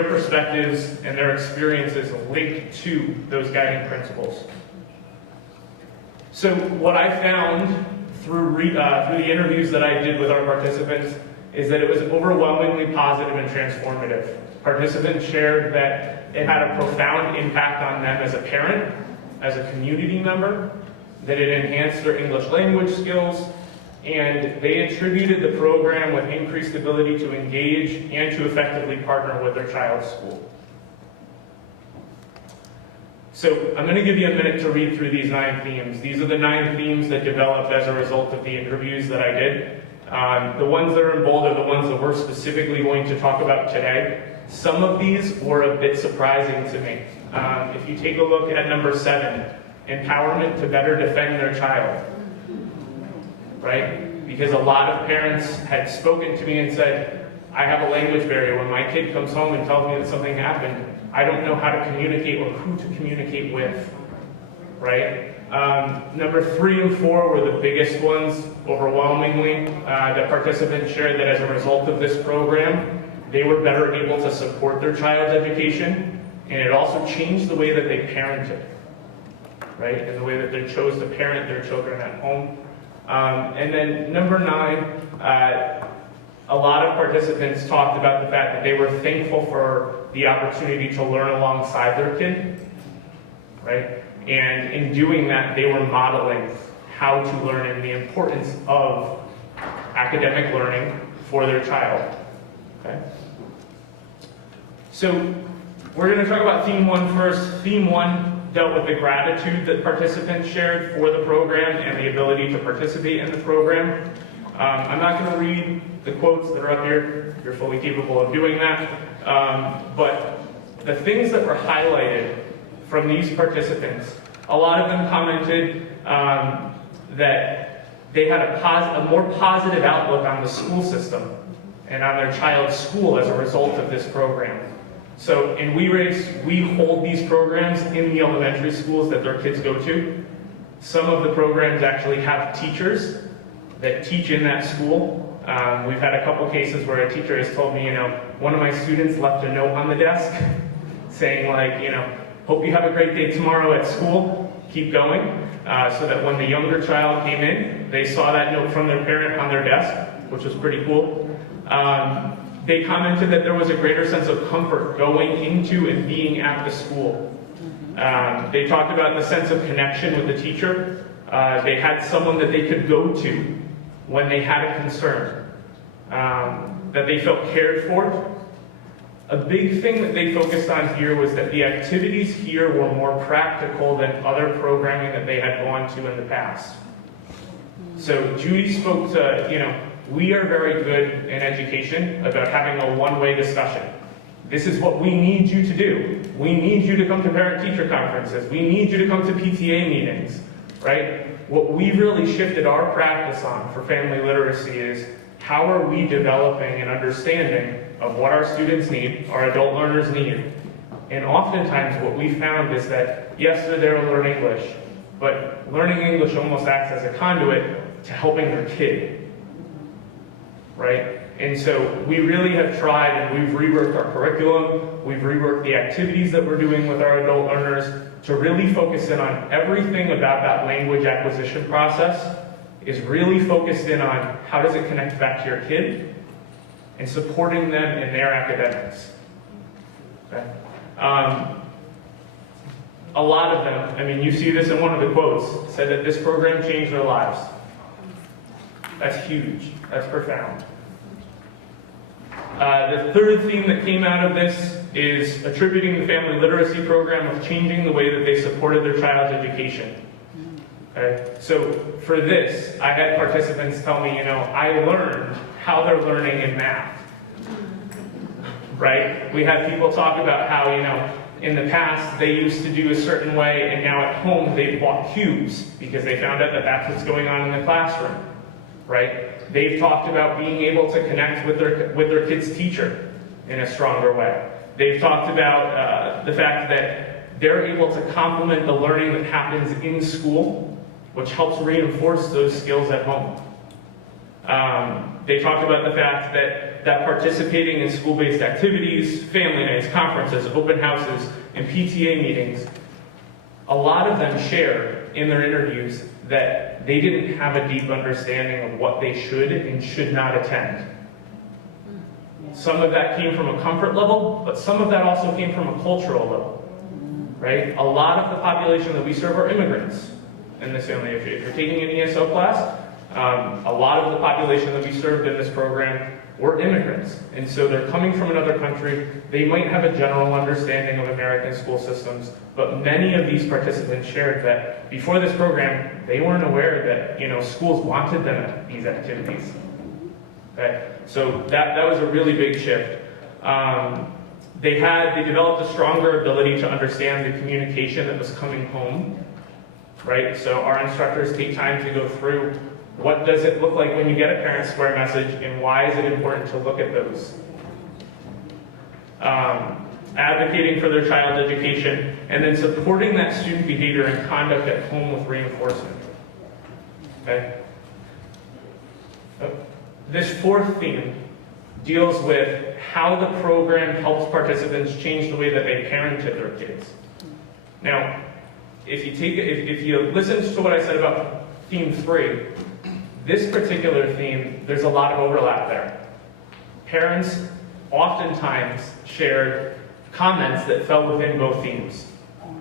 perspectives and their experiences link to those guiding principles? So what I found through the interviews that I did with our participants is that it was overwhelmingly positive and transformative. Participants shared that it had a profound impact on them as a parent, as a community member, that it enhanced their English language skills, and they attributed the program with increased ability to engage and to effectively partner with their child's school. So I'm going to give you a minute to read through these 9 themes. These are the 9 themes that developed as a result of the interviews that I did. The ones that are in bold are the ones that we're specifically going to talk about today. Some of these were a bit surprising to me. If you take a look at number 7, empowerment to better defend their child, right? Because a lot of parents had spoken to me and said, I have a language barrier. When my kid comes home and tells me that something happened, I don't know how to communicate or who to communicate with, right? Number 3 and 4 were the biggest ones, overwhelmingly. The participants shared that as a result of this program, they were better able to support their child's education, and it also changed the way that they parented, right? And the way that they chose to parent their children at home. And then number 9, a lot of participants talked about the fact that they were thankful for the opportunity to learn alongside their kid, right? And in doing that, they were modeling how to learn and the importance of academic learning for their child, okay? So we're going to talk about theme 1 first. Theme 1 dealt with the gratitude that participants shared for the program and the ability to participate in the program. I'm not going to read the quotes that are up here. You're fully capable of doing that. But the things that were highlighted from these participants, a lot of them commented that they had a more positive outlook on the school system and on their child's school as a result of this program. So in We Race, we hold these programs in the elementary schools that their kids go to. Some of the programs actually have teachers that teach in that school. We've had a couple cases where a teacher has told me, one of my students left a note on the desk saying like, hope you have a great day tomorrow at school, keep going, so that when the younger child came in, they saw that note from their parent on their desk, which was pretty cool. They commented that there was a greater sense of comfort going into and being at the school. They talked about the sense of connection with the teacher. They had someone that they could go to when they had a concern, that they felt cared for. A big thing that they focused on here was that the activities here were more practical than other programming that they had gone to in the past. So Judy spoke to, we are very good in education about having a one-way discussion. This is what we need you to do. We need you to come to parent-teacher conferences. We need you to come to PTA meetings, right? What we really shifted our practice on for family literacy is how are we developing an understanding of what our students need, our adult learners need. And oftentimes what we found is that, yes, they're there to learn English, but learning English almost acts as a conduit to helping their kid, right? And so we really have tried, and we've reworked our curriculum, we've reworked the activities that we're doing with our adult learners to really focus in on everything about that language acquisition process is really focused in on how does it connect back to your kid and supporting them in their academics. Okay? A lot of them, you see this in one of the quotes, said that this program changed their lives. That's huge. That's profound. The third theme that came out of this is attributing the family literacy program with changing the way that they supported their child's education. Okay? So for this, I had participants tell me, I learned how they're learning in math. Right? We had people talk about how, in the past they used to do a certain way, and now at home they bought cubes because they found out that that's what's going on in the classroom. Right? They've talked about being able to connect with their kid's teacher in a stronger way. They've talked about the fact that they're able to complement the learning that happens in school, which helps reinforce those skills at home. They talked about the fact that participating in school-based activities, family nights, conferences, open houses, and PTA meetings, a lot of them share in their interviews that they didn't have a deep understanding of what they should and should not attend. Some of that came from a comfort level, but some of that also came from a cultural level, right? A lot of the population that we serve are immigrants in this family. If you're taking an ESO class, a lot of the population that we served in this program were immigrants. And so they're coming from another country. They might have a general understanding of American school systems, but many of these participants shared that before this program, they weren't aware that schools wanted them at these activities. Okay? So that was a really big shift. They developed a stronger ability to understand the communication that was coming home. Right? So our instructors take time to go through what does it look like when you get a parent square message, and why is it important to look at those? Advocating for their child's education, and then supporting that student behavior and conduct at home with reinforcement. Okay? This fourth theme deals with how the program helps participants change the way that they parented their kids. Now, if you listen to what I said about theme 3, this particular theme, there's a lot of overlap there. Parents oftentimes shared comments that fell within both themes,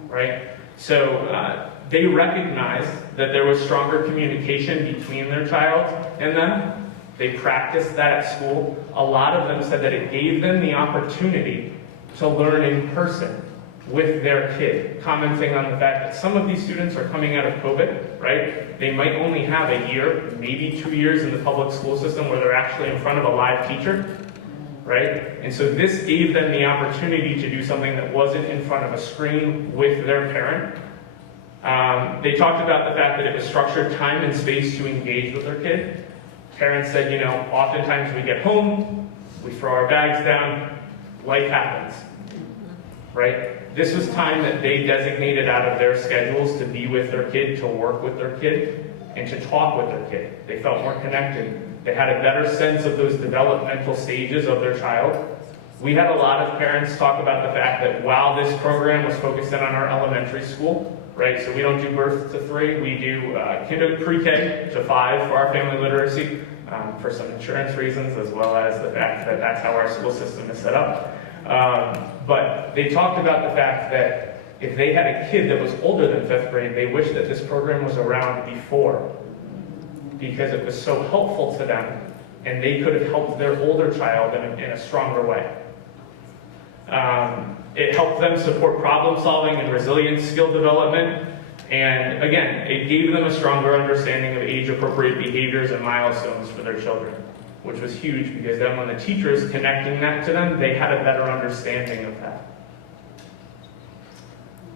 right? So they recognized that there was stronger communication between their child and them. They practiced that at school. A lot of them said that it gave them the opportunity to learn in person with their kid, commenting on the fact that some of these students are coming out of COVID, right? They might only have a year, maybe 2 years in the public school system where they're actually in front of a live teacher, right? And so this gave them the opportunity to do something that wasn't in front of a screen with their parent. They talked about the fact that it was structured time and space to engage with their kid. Parents said, oftentimes we get home, we throw our bags down, life happens, right? This was time that they designated out of their schedules to be with their kid, to work with their kid, and to talk with their kid. They felt more connected They had a better sense of those developmental stages of their child. We had a lot of parents talk about the fact that while this program was focused in on our elementary school, right, so we don't do birth to 3, we do pre-K to 5 for our family literacy, for some insurance reasons, as well as the fact that that's how our school system is set up. But they talked about the fact that if they had a kid that was older than 5th grade, they wish that this program was around before, because it was so helpful to them, and they could have helped their older child in a stronger way. It helped them support problem solving and resilience skill development. And again, it gave them a stronger understanding of age-appropriate behaviors and milestones for their children, which was huge because then when the teachers connecting that to them, they had a better understanding of that.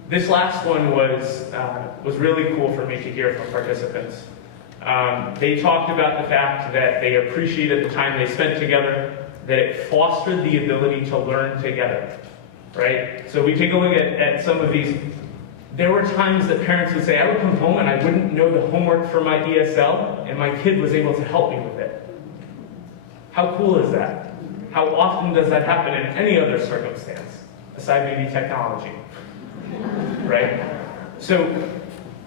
This last one was really cool for me to hear from participants. They talked about the fact that they appreciated the time they spent together, that it fostered the ability to learn together, right? So we take a look at some of these. There were times that parents would say, I would come home and I wouldn't know the homework for my ESL, and my kid was able to help me with it. How cool is that? How often does that happen in any other circumstance, aside maybe technology, right? So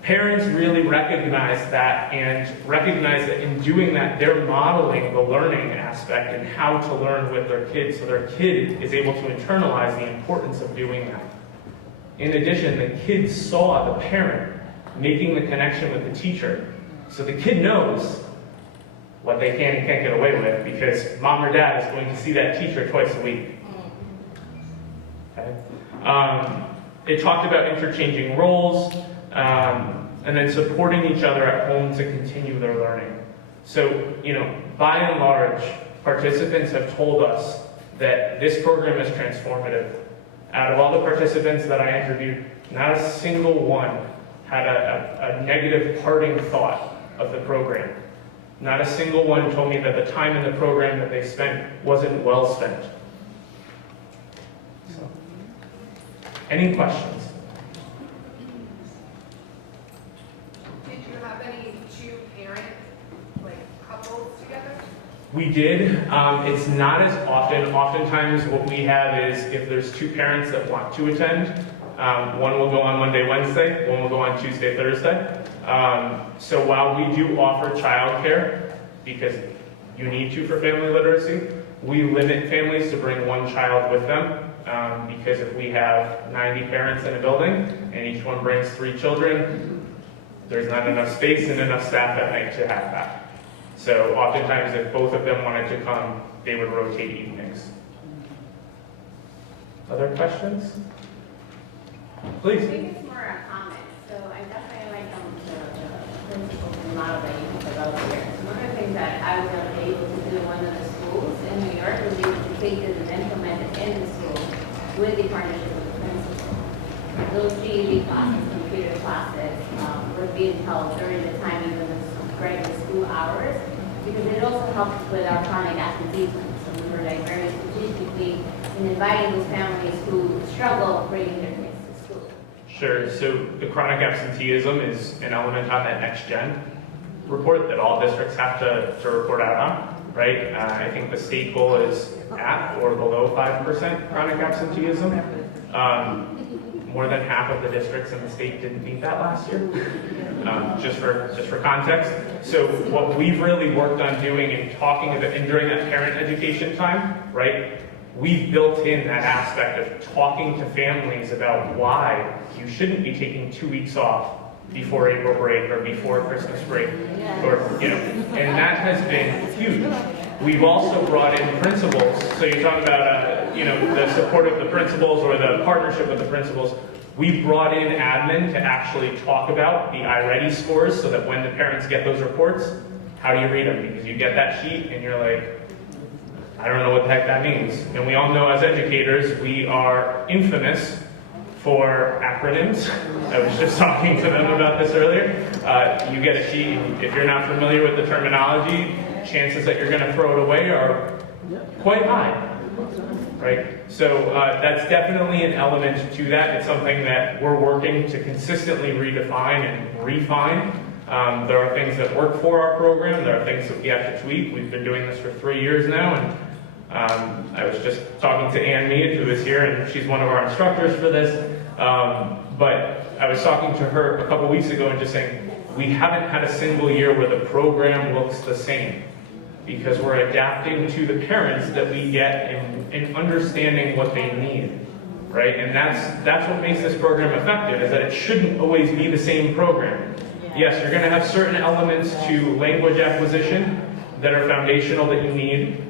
parents really recognize that and recognize that in doing that, they're modeling the learning aspect and how to learn with their kids so their kid is able to internalize the importance of doing that. In addition, the kids saw the parent making the connection with the teacher. So the kid knows what they can and can't get away with because mom or dad is going to see that teacher twice a week. Okay? It talked about interchanging roles, and then supporting each other at home to continue their learning. So, by and large, participants have told us that this program is transformative. Out of all the participants that I interviewed, not a single one had a negative parting thought of the program. Not a single one told me that the time in the program that they spent wasn't well spent. So, any questions? Did you have any two-parent, couples together? We did. It's not as often. Oftentimes what we have is if there's 2 parents that want to attend, one will go on Monday, Wednesday, one will go on Tuesday, Thursday. So while we do offer childcare, because you need to for family literacy, we limit families to bring 1 child with them. Because if we have 90 parents in a building and each one brings 3 children, there's not enough space and enough staff at night to have that. So oftentimes if both of them wanted to come, they would rotate evenings. Other questions? Please. I think it's more a comment. So I definitely like the principles and model that you have developed here. So one of the things that I was able to do in one of the schools in New York was able to take this and implement it in the school with the partnership with the principal. Those GED classes, computer classes, were being held during the time even of regular school hours, because it also helps with our chronic absenteeism. So we were very strategically in inviting those families who struggle bringing their kids to school. Sure. So the chronic absenteeism is an element on that next gen report that all districts have to report out on, right? I think the state goal is at or below 5% chronic absenteeism. More than half of the districts in the state didn't meet that last year, just for context. So what we've really worked on doing and talking about, and during that parent education time, right, we've built in that aspect of talking to families about why you shouldn't be taking 2 weeks off before April break or before Christmas break, or and that has been huge. We've also brought in principals. So you talk about the support of the principals or the partnership with the principals. We've brought in admin to actually talk about the iReady scores so that when the parents get those reports, how do you read them? Because you get that sheet and you're like, I don't know what the heck that means. And we all know as educators, we are infamous for acronyms. I was just talking to them about this earlier. You get a sheet, if you're not familiar with the terminology, chances that you're going to throw it away are quite high, right? So that's definitely an element to that. It's something that we're working to consistently redefine and refine. There are things that work for our program. There are things that we have to tweak. We've been doing this for 3 years now, and I was just talking to Ann Mead, who is here, and she's one of our instructors for this. But I was talking to her a couple weeks ago and just saying, we haven't had a single year where the program looks the same, because we're adapting to the parents that we get and understanding what they need, right? And that's what makes this program effective, is that it shouldn't always be the same program. Yes, you're going to have certain elements to language acquisition that are foundational that you need,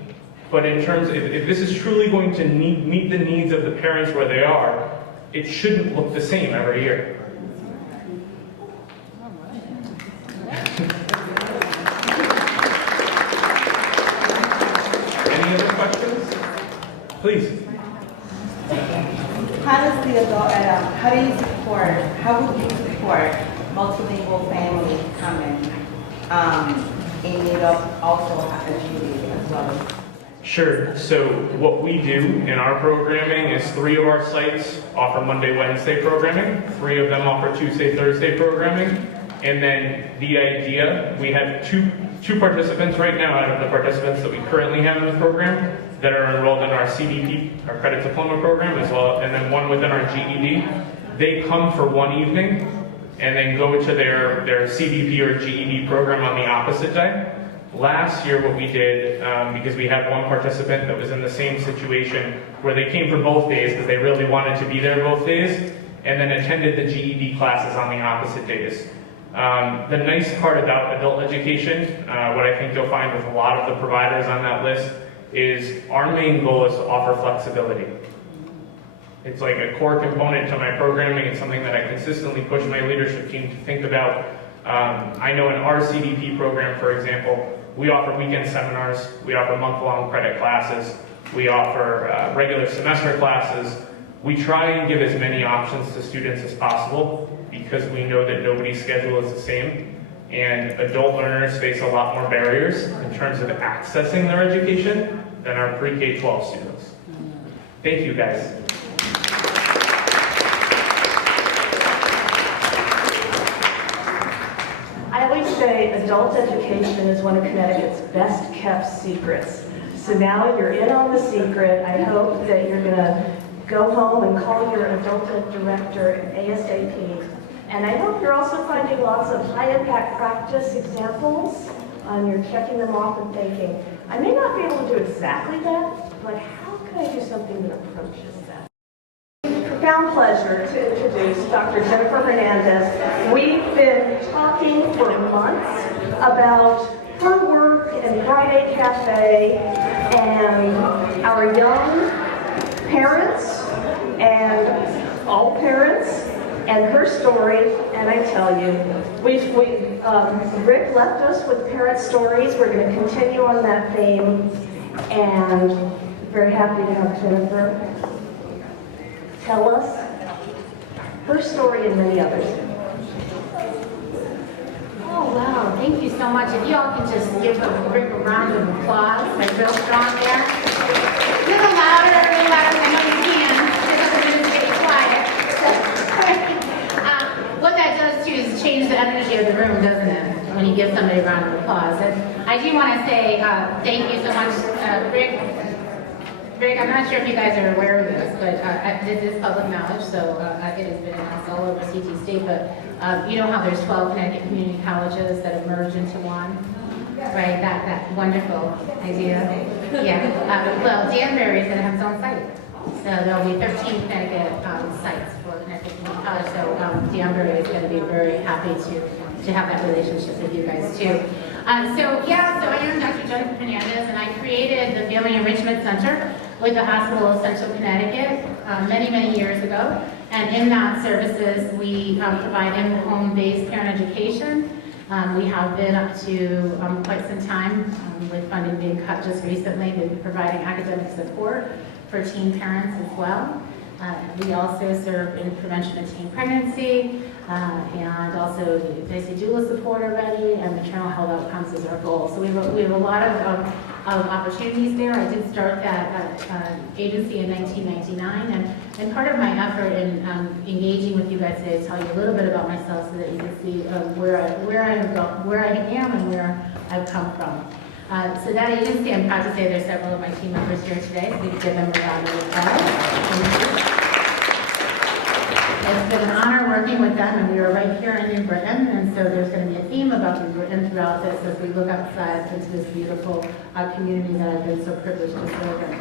but in terms of, if this is truly going to meet the needs of the parents where they are, it shouldn't look the same every year. Any other questions? Please. How does the adult, how would you support multilingual families coming in need of also achieving as well? Sure. So what we do in our programming is 3 of our sites offer Monday, Wednesday programming. 3 of them offer Tuesday, Thursday programming. And then the idea, we have two participants right now out of the participants that we currently have in the program that are enrolled in our CDP, our credit diploma program as well, and then 1 within our GED. They come for 1 evening and then go to their CDP or GED program on the opposite day. Last year what we did, because we had 1 participant that was in the same situation where they came for both days because they really wanted to be there both days, and then attended the GED classes on the opposite days. The nice part about adult education, what I think you'll find with a lot of the providers on that list, is our main goal is to offer flexibility. It's like a core component to my programming. It's something that I consistently push my leadership team to think about. I know in our CDP program, for example, we offer weekend seminars, we offer month-long credit classes, we offer regular semester classes. We try and give as many options to students as possible because we know that nobody's schedule is the same, and adult learners face a lot more barriers in terms of accessing their education than our pre-K-12 students. Thank you, guys. I always say adult education is one of Connecticut's best kept secrets. So now you're in on the secret. I hope that you're going to go home and call your adult ed director ASAP. And I hope you're also finding lots of high impact practice examples and you're checking them off and thinking, I may not be able to do exactly that, but how can I do something that approaches that? Profound pleasure to introduce Dr. Jennifer Hernandez. We've been talking for months about her work in Friday Cafe and our young parents and all parents and her story. And I tell you, Rick left us with parent stories. We're going to continue on that theme, and very happy to have Jennifer tell us her story and many others. Oh, wow. Thank you so much. If you all can just give Rick a round of applause. They're real strong there. A little louder. I know you can. Just a minute to be quiet. What that does, too, is change the energy of the room, doesn't it? When you give somebody a round of applause. And I do want to say thank you so much, Rick. Rick, I'm not sure if you guys are aware of this, but this is public knowledge, so it has been announced all over CT State, but you know how there's 12 Connecticut community colleges that have merged into one? Right, that wonderful idea. Yeah, well, Danbury is going to have its own site. So there'll be 13 Connecticut sites for Connecticut Community College, so Danbury is going to be very happy to have that relationship with you guys too. So I am Dr. Jennifer Hernandez, and I created the Family Enrichment Center with the Hospital of Central Connecticut many years ago. And in that services, we provide in-home-based parent education. We have been up to quite some time with funding being cut just recently. We've been providing academic support for teen parents as well. We also serve in prevention of teen pregnancy, and also basic doula support already, and maternal health outcomes is our goal. So we have a lot of of opportunities there. I did start that agency in 1999, and part of my effort in engaging with you guys today is tell you a little bit about myself so that you can see where I am and where I've come from. So that agency, I'm proud to say there's several of my team members here today, so we can give them a round of applause. It's been an honor working with them, and we are right here in New Britain, and so there's going to be a theme about New Britain throughout this as we look outside into this beautiful community that I've been so privileged to serve in.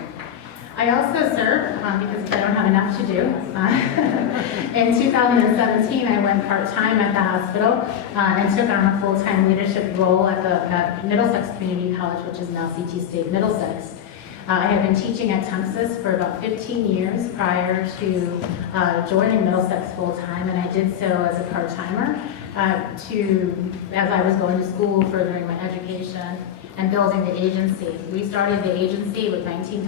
I also serve, because I don't have enough to do. In 2017, I went part-time at the hospital and took on a full-time leadership role at Middlesex Community College, which is now CT State Middlesex. I had been teaching at Tunxus for about 15 years prior to joining Middlesex full-time, and I did so as a part-timer as I was going to school, furthering my education, and building the agency. We started the agency with $19,000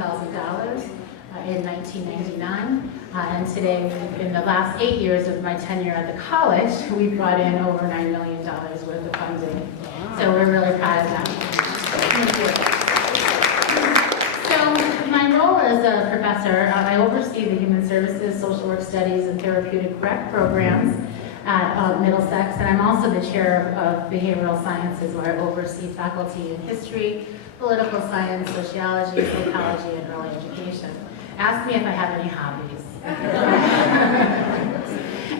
in 1999, and today, in the last 8 years of my tenure at the college, we've brought in over $9 million worth of funding. So we're really proud of that. Thank you. So my role as a professor, I oversee the Human Services, Social Work Studies, and Therapeutic Rec programs at Middlesex, and I'm also the chair of Behavioral Sciences, where I oversee faculty in history, political science, sociology, psychology, and early education. Ask me if I have any hobbies.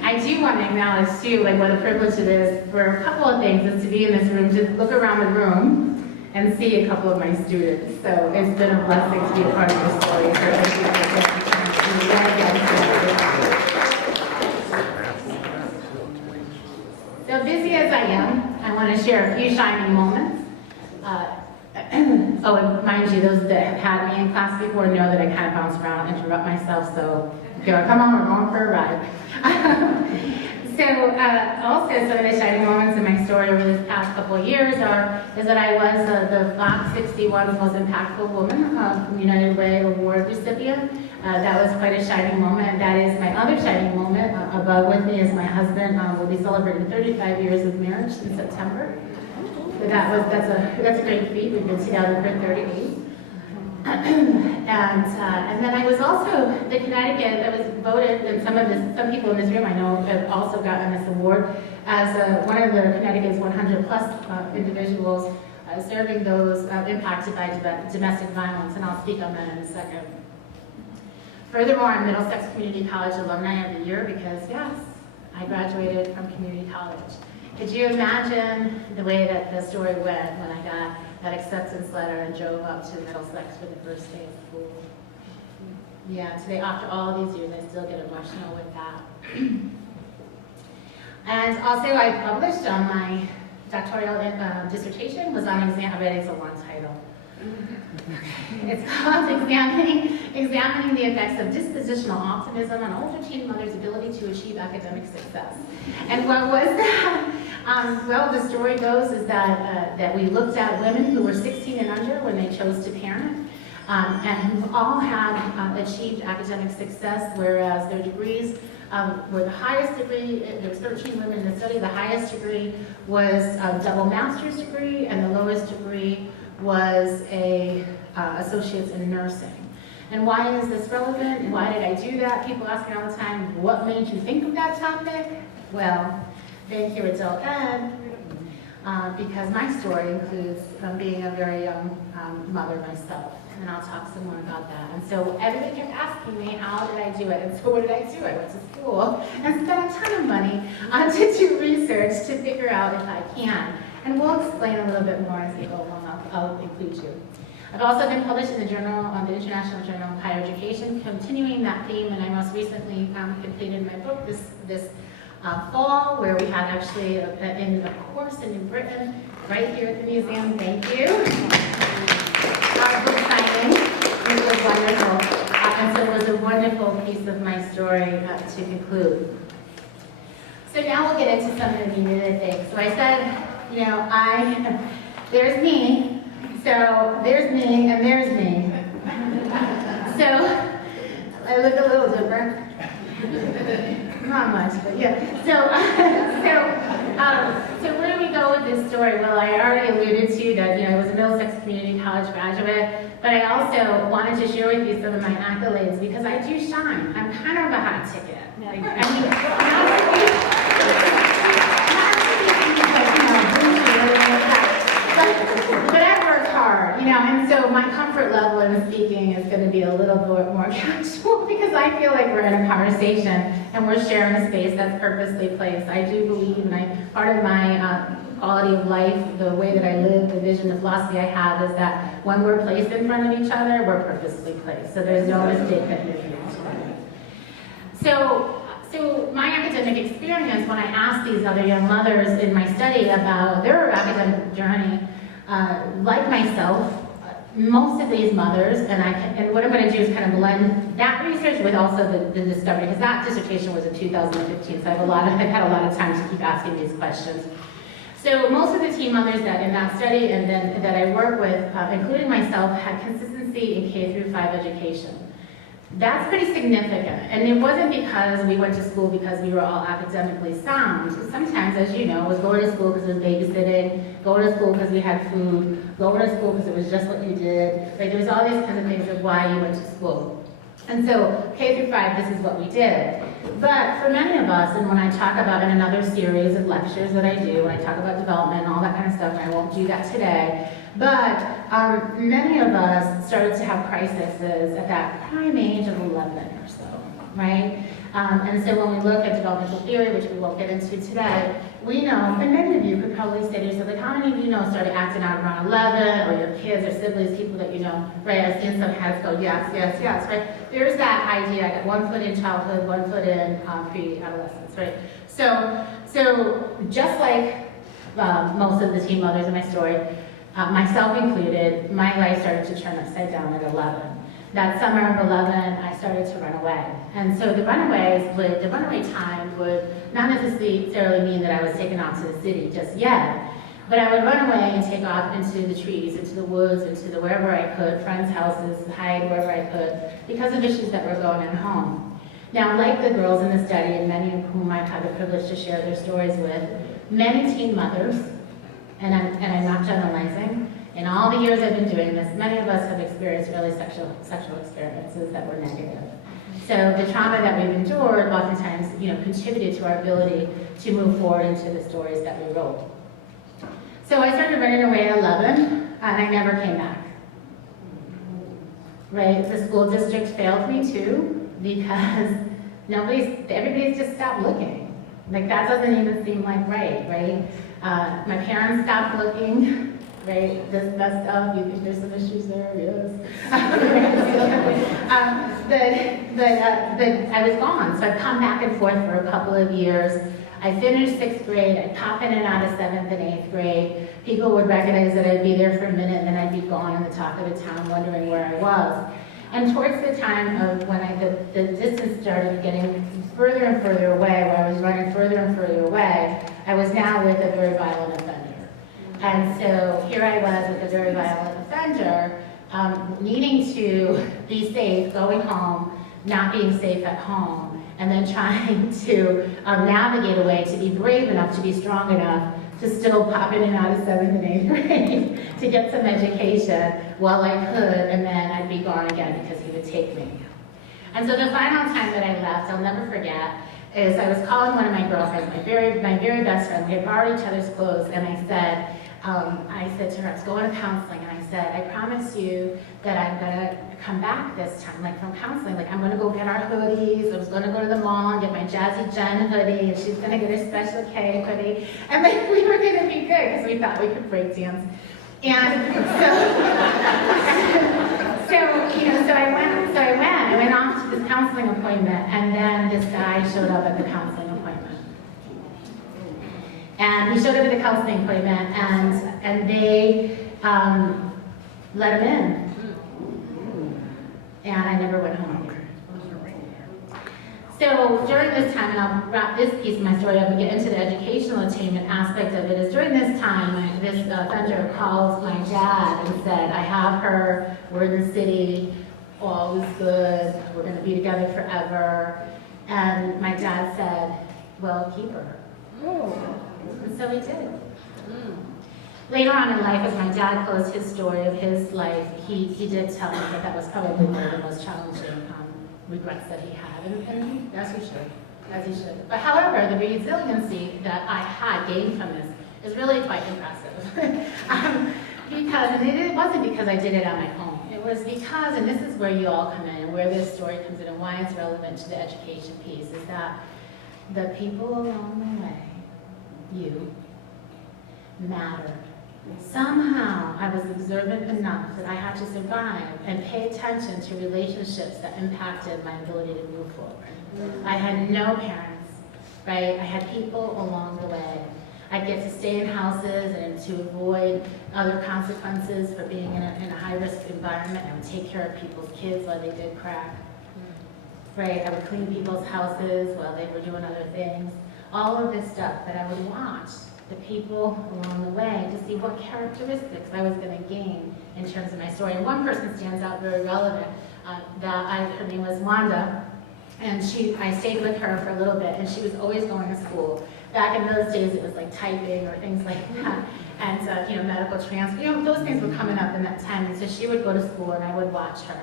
I do want to acknowledge too, what a privilege it is for a couple of things, is to be in this room, to look around the room and see a couple of my students. So it's been a blessing to be a part of your story. So thank you for taking the time. So busy as I am, I want to share a few shining moments. Oh, and mind you, those that have had me in class before know that I kind of bounce around and interrupt myself, so come on, we're going for a ride. Also, some of the shining moments in my story over this past couple of years is that I was the Fox 61's most impactful woman from United Way Award recipient. That was quite a shining moment. That is my other shining moment. Above with me is my husband. We'll be celebrating 35 years of marriage in September. So that's a great feat. We've been together for 38. And then I was also the Connecticut that was voted, and some people in this room I know have also gotten this award as one of the Connecticut's 100 plus individuals serving those impacted by domestic violence, and I'll speak on that in a second. Furthermore, I'm Middlesex Community College Alumni of the Year because, yes, I graduated from community college. Could you imagine the way that the story went when I got that acceptance letter and drove up to Middlesex for the first day of school? Yeah, today, after all these years, I still get emotional with that. And also, I published on my doctoral dissertation, was on exam, I bet it's a long title. It's called Examining the Effects of Dispositional Optimism on Older Teen Mothers' Ability to Achieve Academic Success. And what was that? Well, the story goes is that we looked at women who were 16 and under when they chose to parent, and who all had achieved academic success, whereas their degrees were the highest degree. There's 13 women in the study. The highest degree was a double master's degree, and the lowest degree was a associate's in nursing. And why is this relevant? Why did I do that? People ask me all the time, what made you think of that topic? Well, thank you, adult ed, because my story includes being a very young mother myself, and I'll talk some more about that. And so everybody kept asking me, how did I do it? And so what did I do? I went to school and spent a ton of money to do research to figure out if I can. And we'll explain a little bit more as we go along. I'll include you. I've also been published in the journal, the International Journal of Higher Education, continuing that theme, and I most recently completed my book this fall, where we had actually in a course in New Britain, right here at the museum. Thank you. Our book signing, it was wonderful, and so it was a wonderful piece of my story to conclude. So now we'll get into some of the new things. So I said, there's me, so there's me, and there's me. So I look a little different. not much, but yeah. So where do we go with this story? Well, I already alluded to that, I was a Middlesex Community College graduate, but I also wanted to share with you some of my accolades because I do shine. I'm kind of a hot ticket. Like, but I worked hard, and so my comfort level in speaking is going to be a little bit more casual because I feel like we're in a conversation and we're sharing a space that's purposely placed. I do believe, and part of my quality of life, the way that I live, the vision, the philosophy I have is that when we're placed in front of each other, we're purposely placed. So there's no mistake that you're here today. So my academic experience, when I asked these other young mothers in my study about their academic journey, like myself, most of these mothers, and what I'm going to do is kind of blend that research with also the discovery, because that dissertation was in 2015, so I've had a lot of time to keep asking these questions. So most of the teen mothers that in that study and then that I work with, including myself, had consistency in K through 5 education. That's pretty significant, and it wasn't because we went to school because we were all academically sound. Sometimes, as you know, it was going to school because it was babysitting, going to school because we had food, going to school because it was just what you did. Like, there was all these kinds of things of why you went to school. And so, K through 5, this is what we did. But for many of us, and when I talk about in another series of lectures that I do, when I talk about development and all that kind of stuff, and I won't do that today, but many of us started to have crises at that prime age of 11 or so, right? And so when we look at developmental theory, which we won't get into today, we know, and many of you could probably say to yourself, like, how many of you started acting out around 11, or your kids or siblings, people that you know, right? I've seen some heads go, yes, yes, yes, right? There's that idea, I got 1 foot in childhood, 1 foot in pre-adolescence, right? So just like most of the teen mothers in my story, myself included, my life started to turn upside down at 11. That summer of 11, I started to run away. And so the runaway time would not necessarily mean that I was taken out to the city just yet, but I would run away and take off into the trees, into the woods, into wherever I could, friends' houses, hide wherever I could, because of issues that were going on home. Now, like the girls in the study, and many of whom I've had the privilege to share their stories with, many teen mothers, and I'm not generalizing, in all the years I've been doing this, many of us have experienced early sexual experiences that were negative. So the trauma that we've endured oftentimes, contributed to our ability to move forward into the stories that we wrote. So I started running away at 11, and I never came back. Right? The school district failed me too, because everybody's just stopped looking. Like, that doesn't even seem like right? My parents stopped looking, right? This messed up, you think there's some issues there? Yes. I was gone, so I've come back and forth for a couple of years. I finished 6th grade, I'd pop in and out of 7th and 8th grade. People would recognize that I'd be there for a minute and then I'd be gone in the talk of the town wondering where I was. And towards the time of when the distance started getting further and further away, where I was running further and further away, I was now with a very violent offender. And so here I was with a very violent offender, needing to be safe, going home, not being safe at home, and then trying to navigate a way to be brave enough, to be strong enough, to still pop in and out of 7th and 8th grade to get some education while I could, and then I'd be gone again because he would take me. And so the final time that I left, I'll never forget, is I was calling one of my girlfriends, my very best friend. We had borrowed each other's clothes, and I said to her, I was going to counseling, and I said, I promise you that I'm gonna come back this time, like from counseling, like I'm gonna go get our hoodies, I was gonna go to the mall and get my Jazzy Jen hoodie, and she's gonna get her Special K hoodie, and like we were gonna be good, because we thought we could break dance. And so I went off to this counseling appointment, and then this guy showed up at the counseling appointment. And he showed up at the counseling appointment, and they let him in. And I never went home again. So during this time, and I'll wrap this piece of my story up and get into the educational attainment aspect of it, is during this time, this offender called my dad and said, I have her, we're in the city, all is good, we're going to be together forever. And my dad said, well, keep her. And so he did. Later on in life, as my dad closed his story of his life, he did tell me that that was probably one of the most challenging regrets that he had, and as he should. But however, the resiliency that I had gained from this is really quite impressive. Because it wasn't because I did it on my own. It was because, and this is where you all come in, and where this story comes in, and why it's relevant to the education piece, is that the people along the way, you, matter. Somehow I was observant enough that I had to survive and pay attention to relationships that impacted my ability to move forward. I had no parents, right? I had people along the way. I'd get to stay in houses and to avoid other consequences for being in a high-risk environment. I would take care of people's kids while they did crack, right? I would clean people's houses while they were doing other things. All of this stuff that I would watch the people along the way to see what characteristics I was going to gain in terms of my story. And one person stands out very relevant. Her name was Wanda, and I stayed with her for a little bit, and she was always going to school. Back in those days, it was like typing or things like that, and medical transfer. Those things were coming up in that time, and so she would go to school, and I would watch her.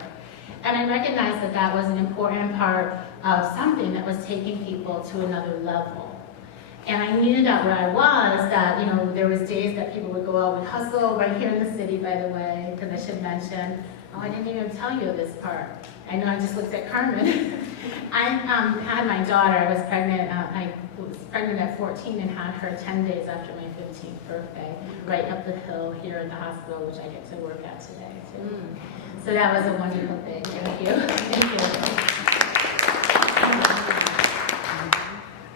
And I recognized that that was an important part of something that was taking people to another level. And I knew that where I was, that, there was days that people would go out and hustle right here in the city, by the way, because I should mention, I didn't even tell you this part. I know I just looked at Carmen. I had my daughter, I was pregnant at 14 and had her 10 days after my 15th birthday, right up the hill here in the hospital, which I get to work at today, too. So that was a wonderful thing. Thank you. Thank you.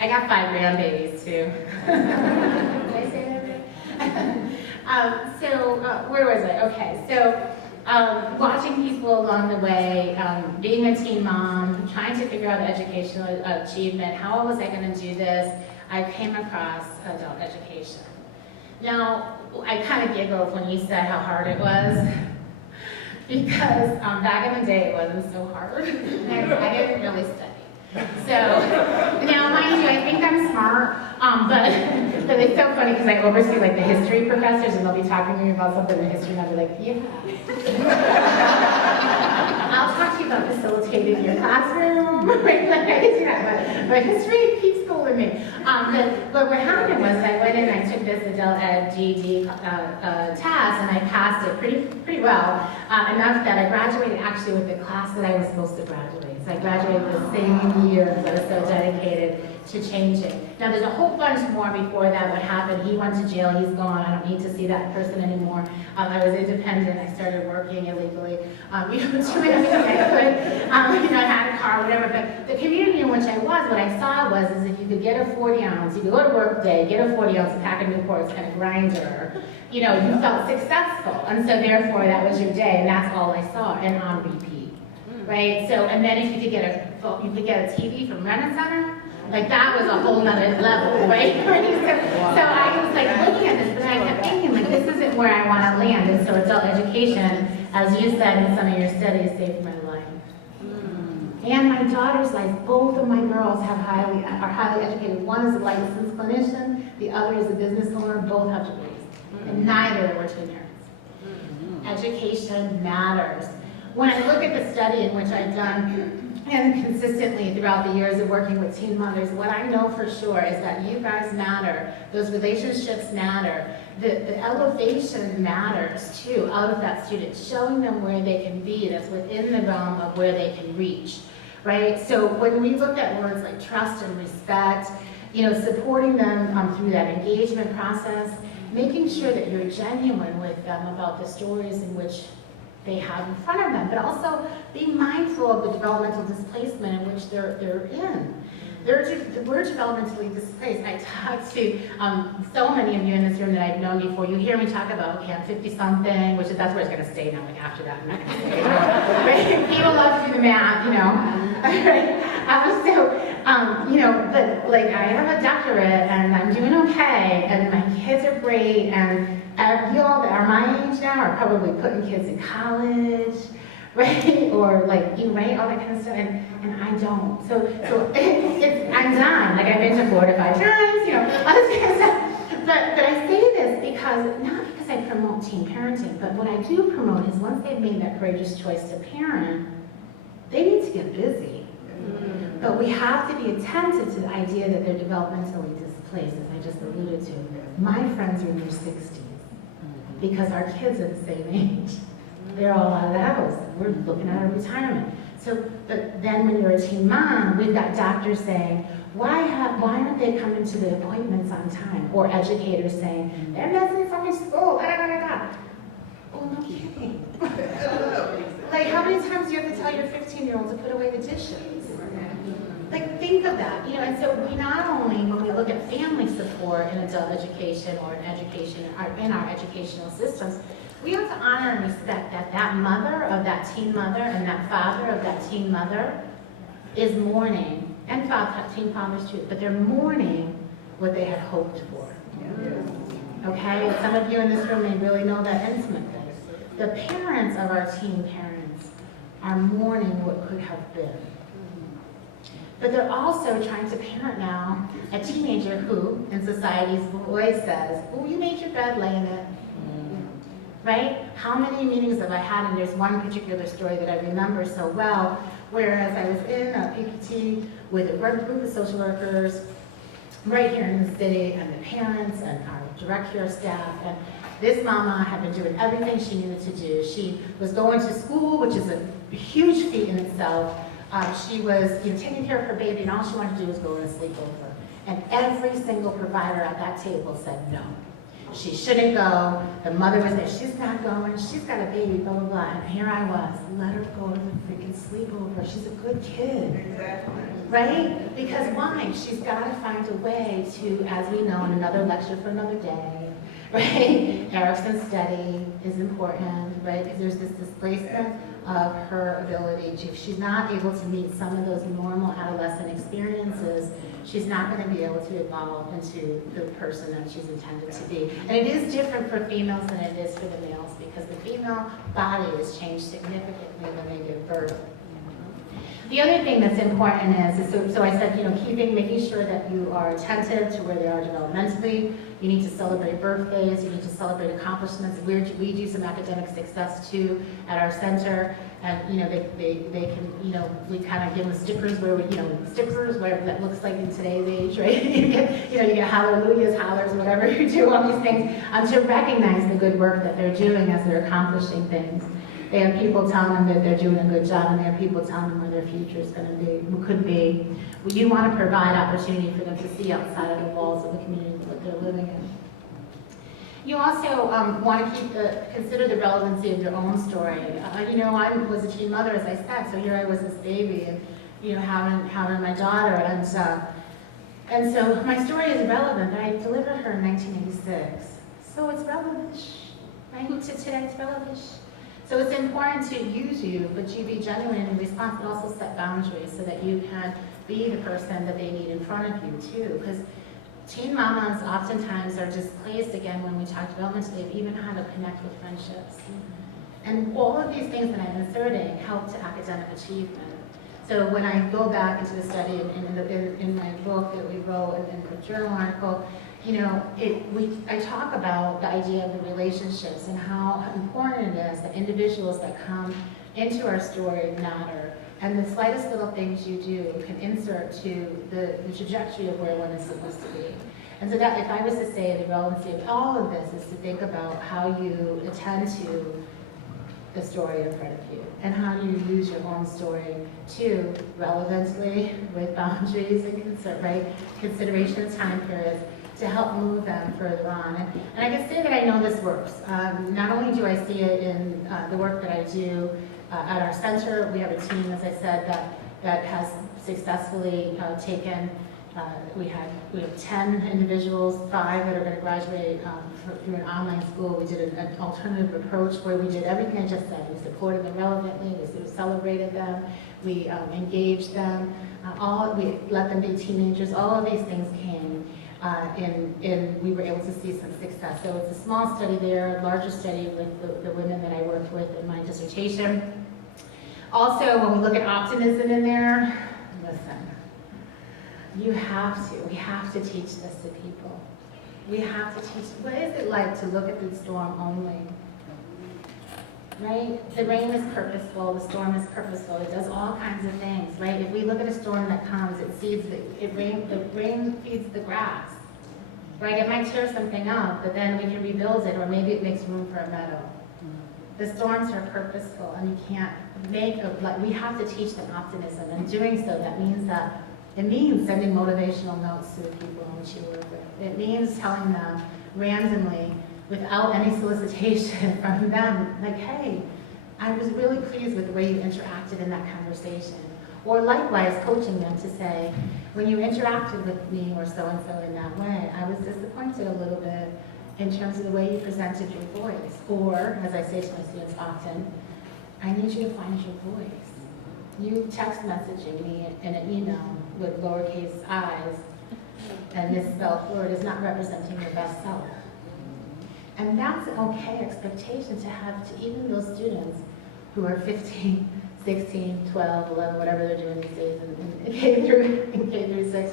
I got 5 grandbabies too. Did I say that right? Where was I? Okay, so watching people along the way, being a teen mom, trying to figure out educational achievement, how was I going to do this? I came across adult education. Now, I kind of giggled when you said how hard it was, because back in the day it wasn't so hard. I didn't really study. So, now mind you, I think I'm smart, but it's so funny because I oversee like the history professors, and they'll be talking to me about something in history, and I'll be like, yeah. I'll talk to you about facilitating your classroom, right? Like I can do that, but history keeps schooling me. But what happened was I went in, I took this adult ed GED test, and I passed it pretty well. Enough that I graduated actually with the class that I was supposed to graduate. So I graduated the same year because I was so dedicated to changing. Now there's a whole bunch more before that. What happened, he went to jail, he's gone, I don't need to see that person anymore. I was independent, I started working illegally, doing everything I could. I had a car, whatever, but the community in which I was, what I saw was is if you could get a 40 ounce, you could go to work day, get a 40 ounce pack of Newports and a grinder, you felt successful. And so therefore that was your day, and that's all I saw, and on repeat. Right? So, and then if you could get a TV from Rent-A-Center, like that was a whole nother level, right? So I was like looking at this, but I kept thinking like this isn't where I want to land. And so adult education, as you said in some of your studies, saved my life. And my daughter's life. Both of my girls are highly educated. One is a licensed clinician, the other is a business owner. Both have degrees, and neither were two parents. Education matters. When I look at the study in which I've done, and consistently throughout the years of working with teen mothers, what I know for sure is that you guys matter, those relationships matter, the elevation matters too out of that student, showing them where they can be, that's within the realm of where they can reach, right? So when we look at words like trust and respect, supporting them through that engagement process, making sure that you're genuine with them about the stories in which they have in front of them, but also being mindful of the developmental displacement in which they're in. We're developmentally displaced. I talk to so many of you in this room that I've known before. You hear me talk about, okay, I'm 50-something, that's where it's going to stay now, like after that, I'm not going to stay. Right? People love to do the math, but like I have a doctorate, and I'm doing okay, and my kids are great, and you all that are my age now are probably putting kids in college, right? Or like, you know, right, all that kind of stuff, and I don't. So I'm done. Like I've been to Florida 5 times, you know, all this kind of stuff. But I say this because, not because I promote teen parenting, but what I do promote is once they've made that courageous choice to parent, they need to get busy. But we have to be attentive to the idea that they're developmentally displaced, as I just alluded to. My friends are in their 60s because our kids are the same age. They're all out of the house. We're looking at a retirement. So, but then when you're a teen mom, we've got doctors saying, why aren't they coming to the appointments on time? Or educators saying, they're missing from school, da da da da. Oh, no kidding. Like, how many times do you have to tell your 15-year-old to put away the dishes? Like, think of that, you know, and so we not only, when we look at family support in adult education or in education, in our educational systems, we have to honor and respect that that mother of that teen mother and that father of that teen mother is mourning, and teen fathers too, but they're mourning what they had hoped for. Okay, and some of you in this room may really know that intimately. The parents of our teen parents are mourning what could have been. But they're also trying to parent now a teenager who, in society's voice, says, oh, you made your bed, lay in it. Right? How many meetings have I had? And there's one particular story that I remember so well, whereas I was in a PPT with a group of social workers right here in the city, and the parents and our direct care staff, and this mama had been doing everything she needed to do. She was going to school, which is a huge feat in itself. She was, you know, taking care of her baby, and all she wanted to do was go to a sleepover. And every single provider at that table said no. She shouldn't go. The mother was there. She's not going. She's got a baby, blah, blah, blah. And here I was. Let her go to the freaking sleepover. She's a good kid. Exactly. Right? Because why? She's got to find a way to, as we know in another lecture for another day, right? Erickson's study is important, right? Because there's this displacement of her ability to, if she's not able to meet some of those normal adolescent experiences, she's not going to be able to evolve into the person that she's intended to be. And it is different for females than it is for the males, because the female body has changed significantly when they give birth. The other thing that's important is so I said, you know, making sure that you are attentive to where they are developmentally. You need to celebrate birthdays. You need to celebrate accomplishments. We do some academic success too at our center, and you know they can, you know, we kind of give them stickers where whatever that looks like in today's age, right? you get hallelujahs, hollers, whatever you do on these things, to recognize the good work that they're doing as they're accomplishing things. They have people telling them that they're doing a good job, and they have people telling them where their future is going to be, could be. You want to provide opportunity for them to see outside of the walls of the community that they're living in. You also want to consider the relevancy of your own story. You know, I was a teen mother, as I said, so here I was this baby, and you know, having my daughter, and so my story is relevant. But I delivered her in 1986, so it's relevant. Right? To today, it's relevant. So it's important to use you, but you be genuine in response, but also set boundaries so that you can be the person that they need in front of you too. Because teen mamas oftentimes are displaced, again, when we talk developmentally, even how to connect with friendships. And all of these things that I'm inserting help to academic achievement. So when I go back into the study in my book that we wrote, in the journal article, you know, I talk about the idea of the relationships and how important it is that individuals that come into our story matter. And the slightest little things you do can insert to the trajectory of where one is supposed to be. And so that, if I was to say the relevancy of all of this is to think about how you attend to the story in front of you, and how you use your own story to relevantly, with boundaries and consideration of time periods, to help move them further on. And I can say that I know this works. Not only do I see it in the work that I do at our center, we have a team, as I said, that has successfully taken, we have 10 individuals, 5 that are going to graduate through an online school. We did an alternative approach where we did everything I just said. We supported them relevantly, we celebrated them, we engaged them, we let them be teenagers. All of these things came. We were able to see some success. So it's a small study there, a larger study with the women that I worked with in my dissertation. Also, when we look at optimism in there, listen, we have to teach this to people. We have to teach, what is it like to look at the storm only? Right? The rain is purposeful, the storm is purposeful, it does all kinds of things, right? If we look at a storm that comes, the rain feeds the grass, right? It might tear something up, but then we can rebuild it, or maybe it makes room for a meadow. The storms are purposeful, and you can't we have to teach them optimism, and doing so, it means sending motivational notes to the people in which you work with. It means telling them randomly, without any solicitation from them, like, hey, I was really pleased with the way you interacted in that conversation. Or likewise, coaching them to say, when you interacted with me or so-and-so in that way, I was disappointed a little bit in terms of the way you presented your voice. Or, as I say to my students often, I need you to find your voice. You text messaging me in an email with lowercase i's and misspelled word is not representing your best self. And that's an okay expectation to have to even those students who are 15, 16, 12, 11, whatever they're doing these days in K through 6,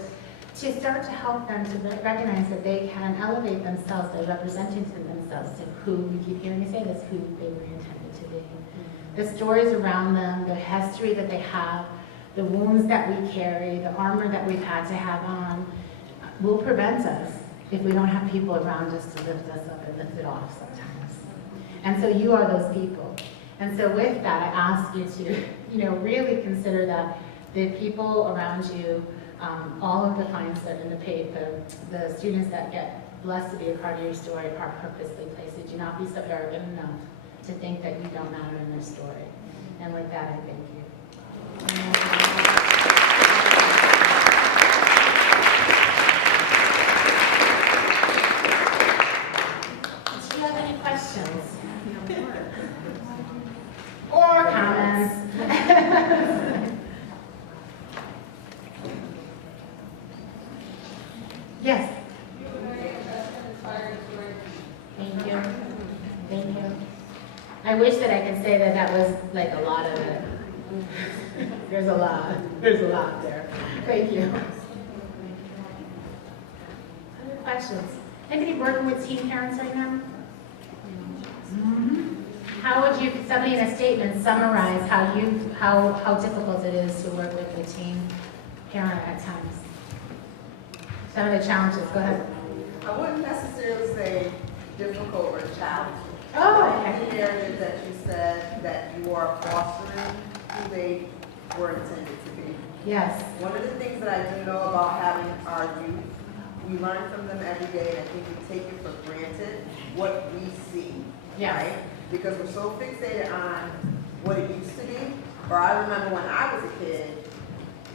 to start to help them to recognize that they can elevate themselves by representing to themselves to who, you keep hearing me say this, who they were intended to be. The stories around them, the history that they have, the wounds that we carry, the armor that we've had to have on, will prevent us if we don't have people around us to lift us up and lift it off sometimes. And so you are those people. And so with that, I ask you to, really consider that the people around you, all of the clients that are in the students that get blessed to be a part of your story are purposely placed. So do not be so arrogant enough to think that you don't matter in their story. And with that, I thank you. Do you have any questions? Or comments? Yes. Thank you. Thank you. I wish that I could say that was like a lot of it. There's a lot there. Thank you. Other questions? Anybody working with teen parents right now? How would you, somebody in a statement, summarize how difficult it is to work with a teen parent at times? Some of the challenges, go ahead. I wouldn't necessarily say difficult or challenging. Oh, In the areas that you said that you are fostering who they were intended to be. Yes. One of the things that I do know about having our youth, we learn from them every day, and I think we take it for granted what we see, right? Because we're so fixated on what it used to be. Or I remember when I was a kid,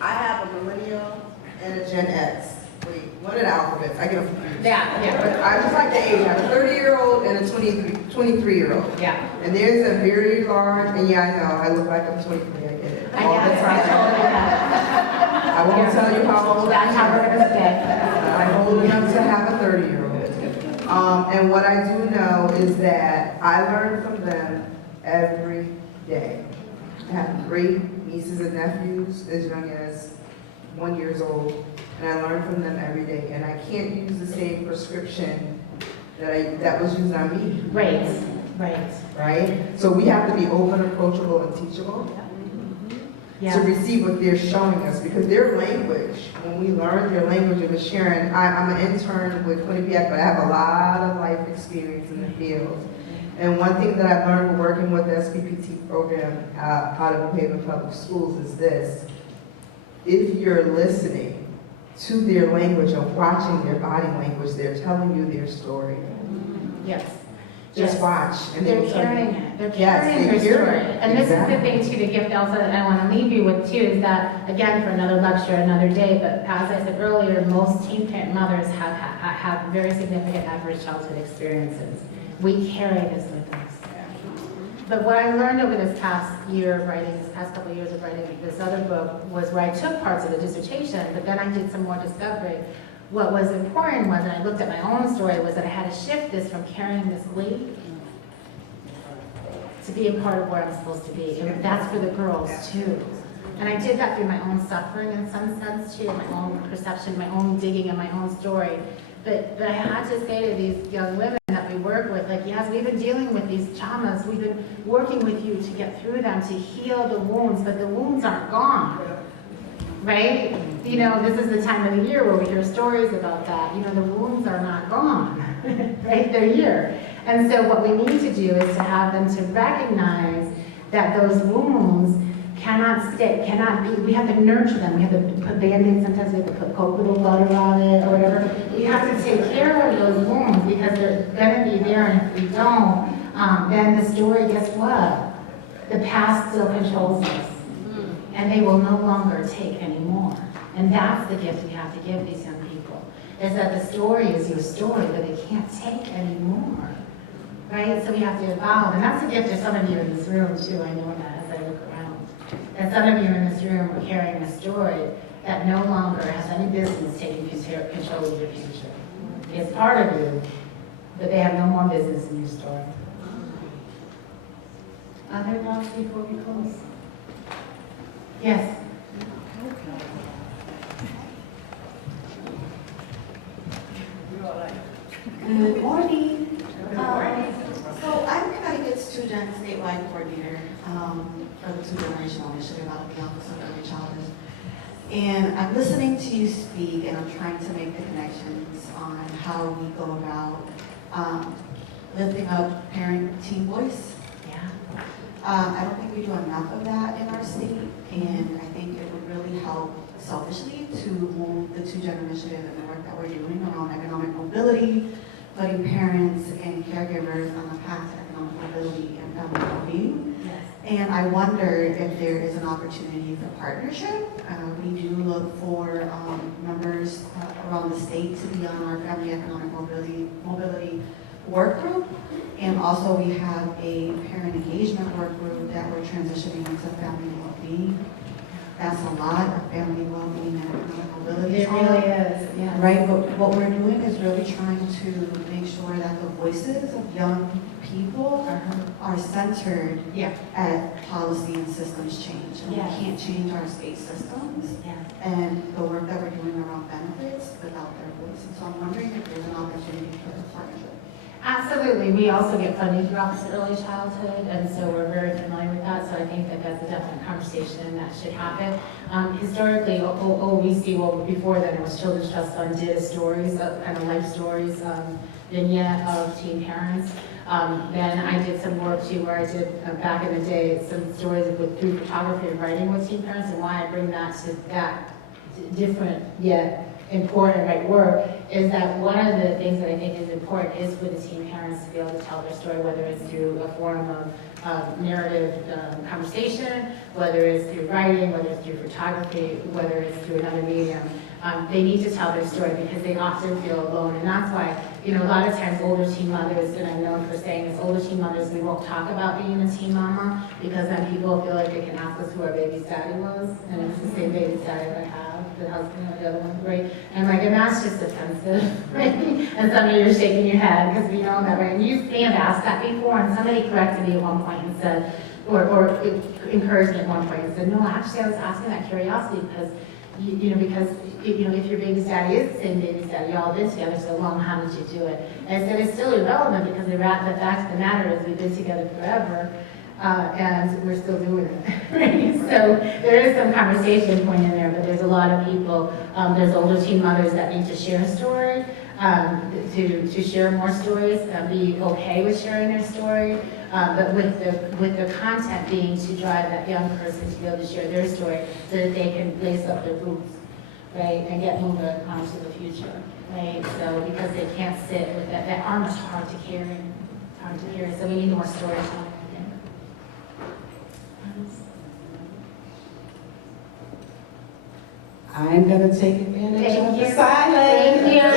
I have a millennial and a Gen X. Wait, what are the alphabets? I get them confused. Yeah. I just like the age. I have a 30-year-old and a 23-year-old. Yeah. And there's a very large, and yeah, I know, I look like I'm 23, I get it. All the time. I won't tell you how old I am. That's how we're going to stay. I'm old enough to have a 30-year-old. And what I do know is that I learn from them every day. I have great nieces and nephews as young as 1 year old, and I learn from them every day. And I can't use the same prescription that was used on me. Right? So we have to be open, approachable, and teachable. To receive what they're showing us, because their language, when we learn their language, it was sharing. I'm an intern with Quinnipiac, but I have a lot of life experience in the field. And one thing that I've learned working with the SPPT program out of New Haven Public Schools is this: if you're listening to their language and watching their body language, they're telling you their story. Yes. Just watch. And they're carrying it. They're carrying their story. And this is the thing too, the gift also that I want to leave you with too, is that, again, for another lecture, another day, but as I said earlier, most teen parent mothers have very significant adverse childhood experiences. We carry this with us. But what I learned over this past year of writing, this past couple of years of writing this other book, was where I took parts of the dissertation, but then I did some more discovery. What was important was, and I looked at my own story, was that I had to shift this from carrying this weight to be a part of where I'm supposed to be. And that's for the girls too. And I did that through my own suffering in some sense too, my own perception, my own digging and my own story. But I had to say to these young women that we work with, like, yes, we've been dealing with these traumas, we've been working with you to get through them, to heal the wounds, but the wounds aren't gone, right? You know, this is the time of the year where we hear stories about that. You know, the wounds are not gone, right? They're here. And so what we need to do is to have them to recognize that those wounds cannot stick, cannot be, we have to nurture them. We have to put Band-Aids, sometimes we have to put cocoa butter on it or whatever. We have to take care of those wounds because they're gonna be there, and if we don't, then the story, guess what? The past still controls us, and they will no longer take anymore. And that's the gift we have to give these young people, is that the story is your story, but it can't take anymore, right? So we have to evolve, and that's a gift to some of you in this room too, I know that as I look around. And some of you in this room are carrying a story that no longer has any business taking control of your future. It's part of you, but they have no more business in your story. Other thoughts before we close? Yes. Good morning. So I'm Connecticut's student statewide coordinator for the two-generational initiative out of the Office of Early Childhood. And I'm listening to you speak, and I'm trying to make the connections on how we go about lifting up parent-teen voice. Yeah. I don't think we do enough of that in our state, and I think it would really help selfishly to move the two-gender initiative and the work that we're doing around economic mobility, putting parents and caregivers on the path to economic mobility and family well-being. Yes. And I wonder if there is an opportunity for partnership. We do look for members around the state to be on our family economic mobility work group. And also we have a parent engagement work group that we're transitioning into family well-being. That's a lot of family well-being and economic mobility. It really is, yeah. Right, but what we're doing is really trying to make sure that the voices of young people are centered at policy and systems change. And we can't change our state systems and the work that we're doing around benefits without their voice. And so I'm wondering if there's an opportunity for a partnership. Absolutely. We also get funding through Office of Early Childhood, and so we're very familiar with that. So I think that that's a definite conversation that should happen. Historically, OVC, well, before then, it was Children's Trust Fund, did stories, kind of life stories, vignette of teen parents. Then I did some work too, where I did back in the day some stories through photography and writing with teen parents, and why I bring that to that different yet important right work is that one of the things that I think is important is for the teen parents to be able to tell their story, whether it's through a form of narrative conversation, whether it's through writing, whether it's through photography, whether it's through another medium. They need to tell their story because they often feel alone, and that's why, you know, a lot of times older teen mothers, and I'm known for saying this, older teen mothers, we won't talk about being a teen mama because then people feel like they can ask us who our baby's daddy was, and it's the same baby's daddy that I have, the husband or the other one, right? And like, and that's just offensive, right? And some of you are shaking your head because we know that, right? And you may have asked that before, and somebody corrected me at one point and said, or encouraged me at one point and said, no, actually I was asking that curiosity because because if your baby's daddy is the same baby's daddy, y'all been together so long, how did you do it? And I said, it's still irrelevant because the fact of the matter is we've been together forever, and we're still doing it, right? So there is some conversation point in there, but there's a lot of people, there's older teen mothers that need to share a story, to share more stories, be okay with sharing their story, but with the content being to drive that young person to be able to share their story so that they can lace up their boots, right, and get moving on to the future, right? So because they can't sit with that arm is hard to carry, so we need more storytelling, I think. I'm going to take advantage of the silence. Thank you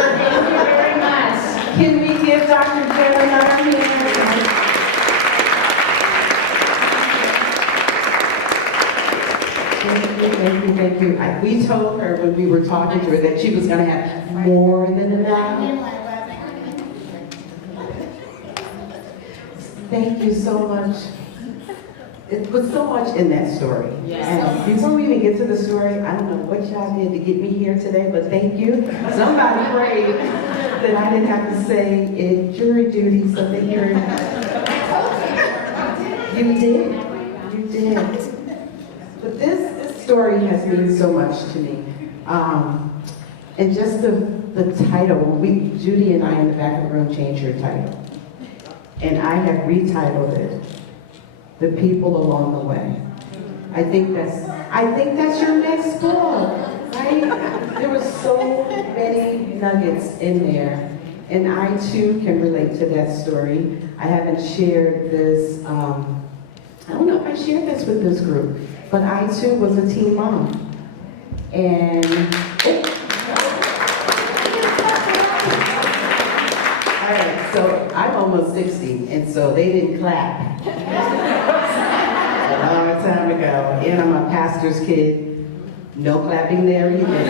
very much. Can we give Dr. Jill another hand? Thank you. We told her when we were talking to her that she was going to have more than enough. Thank you so much. it was so much in that story. Yes. And before we even get to the story, I don't know what y'all did to get me here today, but thank you. Somebody prayed that I didn't have to say in jury duty, so they heard. You did. You did. But this story has meant so much to me. And just the title, Judy and I in the back of the room changed her title. And I have retitled it, The People Along the Way. I think that's your next book, right? There were so many nuggets in there. And I too can relate to that story. I haven't shared this, I don't know if I shared this with this group, but I too was a teen mom. And, all right, so I'm almost 60, and so they didn't clap. A long time ago, and I'm a pastor's kid. No clapping there either.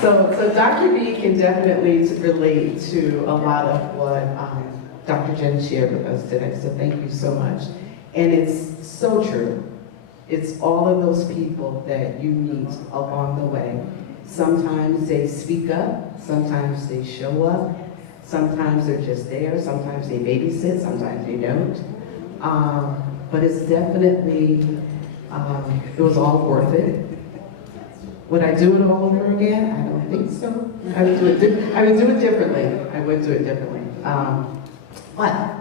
So Dr. B can definitely relate to a lot of what Dr. Jen shared with us today, so thank you so much. And it's so true. It's all of those people that you meet along the way. Sometimes they speak up, sometimes they show up, sometimes they're just there, sometimes they babysit, sometimes they don't. But it's definitely, it was all worth it. Would I do it all over again? I don't think so. I would do it differently. I would do it differently. But,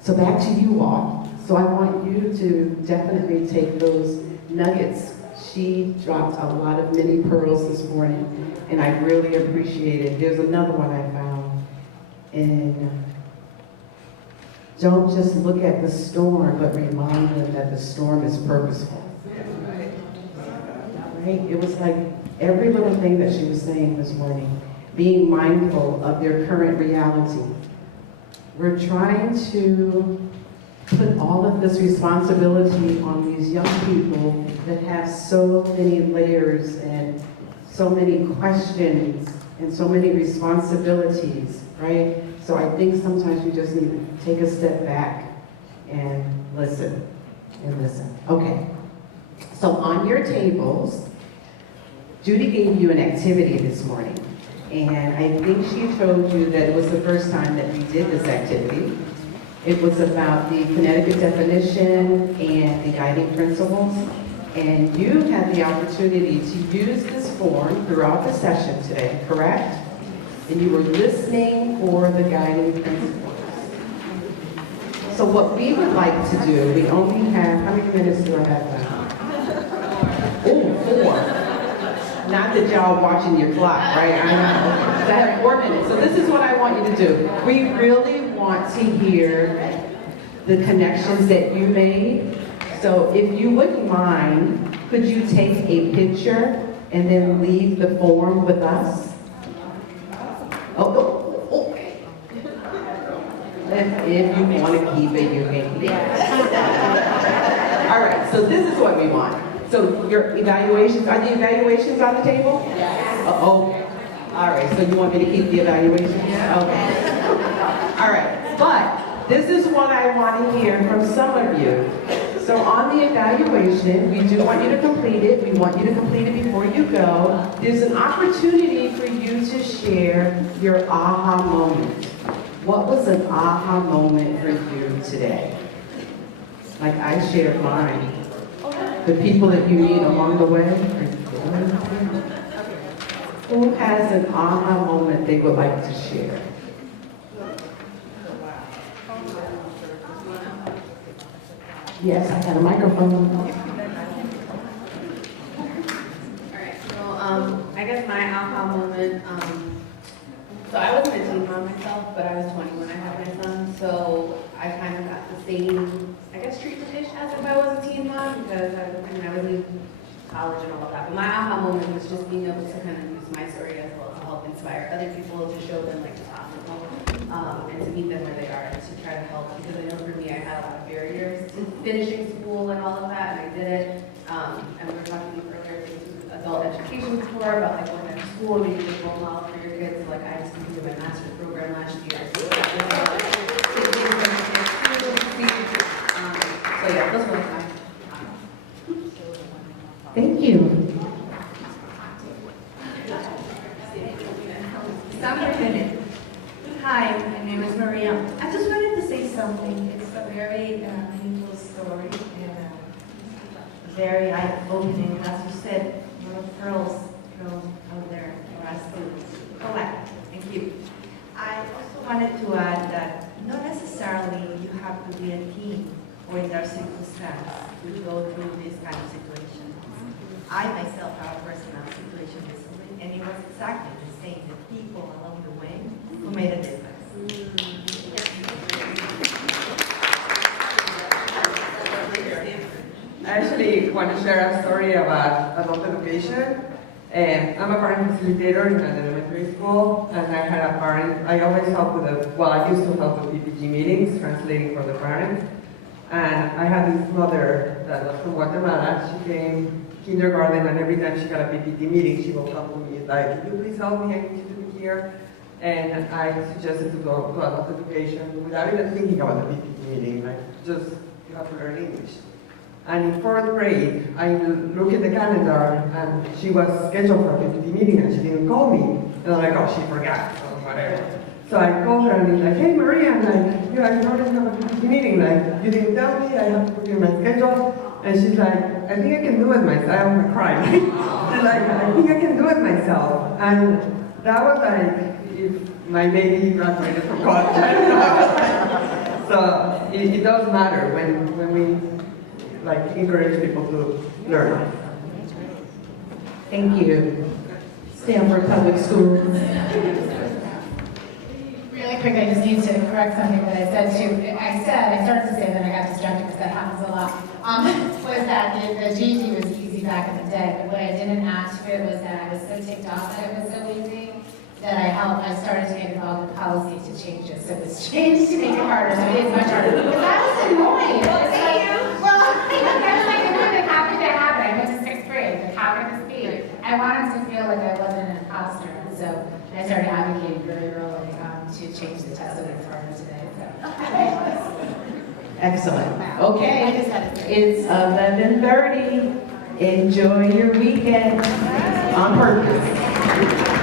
so back to you all. So I want you to definitely take those nuggets. She dropped a lot of mini pearls this morning, and I really appreciate it. There's another one I found. And don't just look at the storm, but remind them that the storm is purposeful. Right? It was like every little thing that she was saying this morning, being mindful of their current reality. We're trying to put all of this responsibility on these young people that have so many layers and so many questions and so many responsibilities, right? So I think sometimes you just need to take a step back and listen and listen. Okay, so on your tables, Judy gave you an activity this morning, and I think she told you that it was the first time that we did this activity. It was about the Connecticut definition and the guiding principles, and you had the opportunity to use this form throughout the session today, correct? And you were listening for the guiding principles. So what we would like to do, we only have, how many minutes do I have left? Oh, 4. Not that y'all watching your clock, right? I know. So I have 4 minutes. So this is what I want you to do. We really want to hear the connections that you made. So if you wouldn't mind, could you take a picture and then leave the form with us? Oh. If you want to keep it, you can keep it. All right, so this is what we want. So your evaluations, are the evaluations on the table? Yes. Okay. All right, so you want me to keep the evaluations? Yeah. Okay. All right, but this is what I want to hear from some of you. So on the evaluation, we do want you to complete it. We want you to complete it before you go. There's an opportunity for you to share your aha moment. What was an aha moment for you today? Like I shared mine. The people that you meet along the way. Who has an aha moment they would like to share? Yes, I got a microphone. All right, so I guess my aha moment, so I wasn't a teen mom myself, but I was 20 when I had my son, so I kind of got the same, I guess, treatment-ish as if I was a teen mom, because I was in college and all of that. But my aha moment was just being able to kind of use my story as well to help inspire other people, to show them like it's possible, and to meet them where they are, and to try to help. Because I know for me, I had a lot of barriers to finishing school and all of that, and I did it. And we were talking earlier to adult education before about like going to school, maybe a role model for your kids. So, like I just completed my master's program last year. So that was taking Thank you. Hi, my name is Maria. I just wanted to say something. It's a very painful story and very eye-opening. As you said, a lot of pearls out there for us to collect. Thank you. I also wanted to add that not necessarily you have to be a teen or in their circumstance to go through this kind of situation. I myself have a personal situation recently, and it was exactly the same. The people along the way who made a difference. I actually want to share a story about adult education. I'm a parent facilitator in an elementary school, and I had a parent, I always help with I used to help with PPG meetings, translating for the parents. And I had this mother that was from Guatemala. She came kindergarten, and every time she got a PPT meeting, she will come to me like, "Can you please help me? I need you to be here." And I suggested to go to adult education without even thinking about the PPT meeting. Like, just you have to learn English. And in 4th grade, I looked at the calendar, and she was scheduled for a PPT meeting, and she didn't call me. And I'm like, oh, she forgot, or whatever. So I called her, and I'm like, hey, Maria, I'm like, I noticed you have a PPT meeting. Like, you didn't tell me, I have to put you in my schedule. And she's like, I think I can do it myself. I'm crying. She's like, I think I can do it myself. And that was like, if my baby graduated from college. So it does matter when we like encourage people to learn. Thank you. Stanford Public Schools. Really quick, I just need to correct something that I said too. I started to say that I got distracted because that happens a lot. Was that the GG was easy back in the day, but what I didn't add to it was that I was so ticked off that it was so easy that I started to get involved in policy to change it. So it was changed to make it harder, so it is much harder. Because I was annoyed. Well, thank you. Well, I was like, how could that happen? I went to 6th grade, like how could this be? I wanted to feel like I wasn't an imposter, and so I started advocating very early to change the test so that it's harder today. So. Excellent. Okay, it's 11:30. Enjoy your weekend on purpose.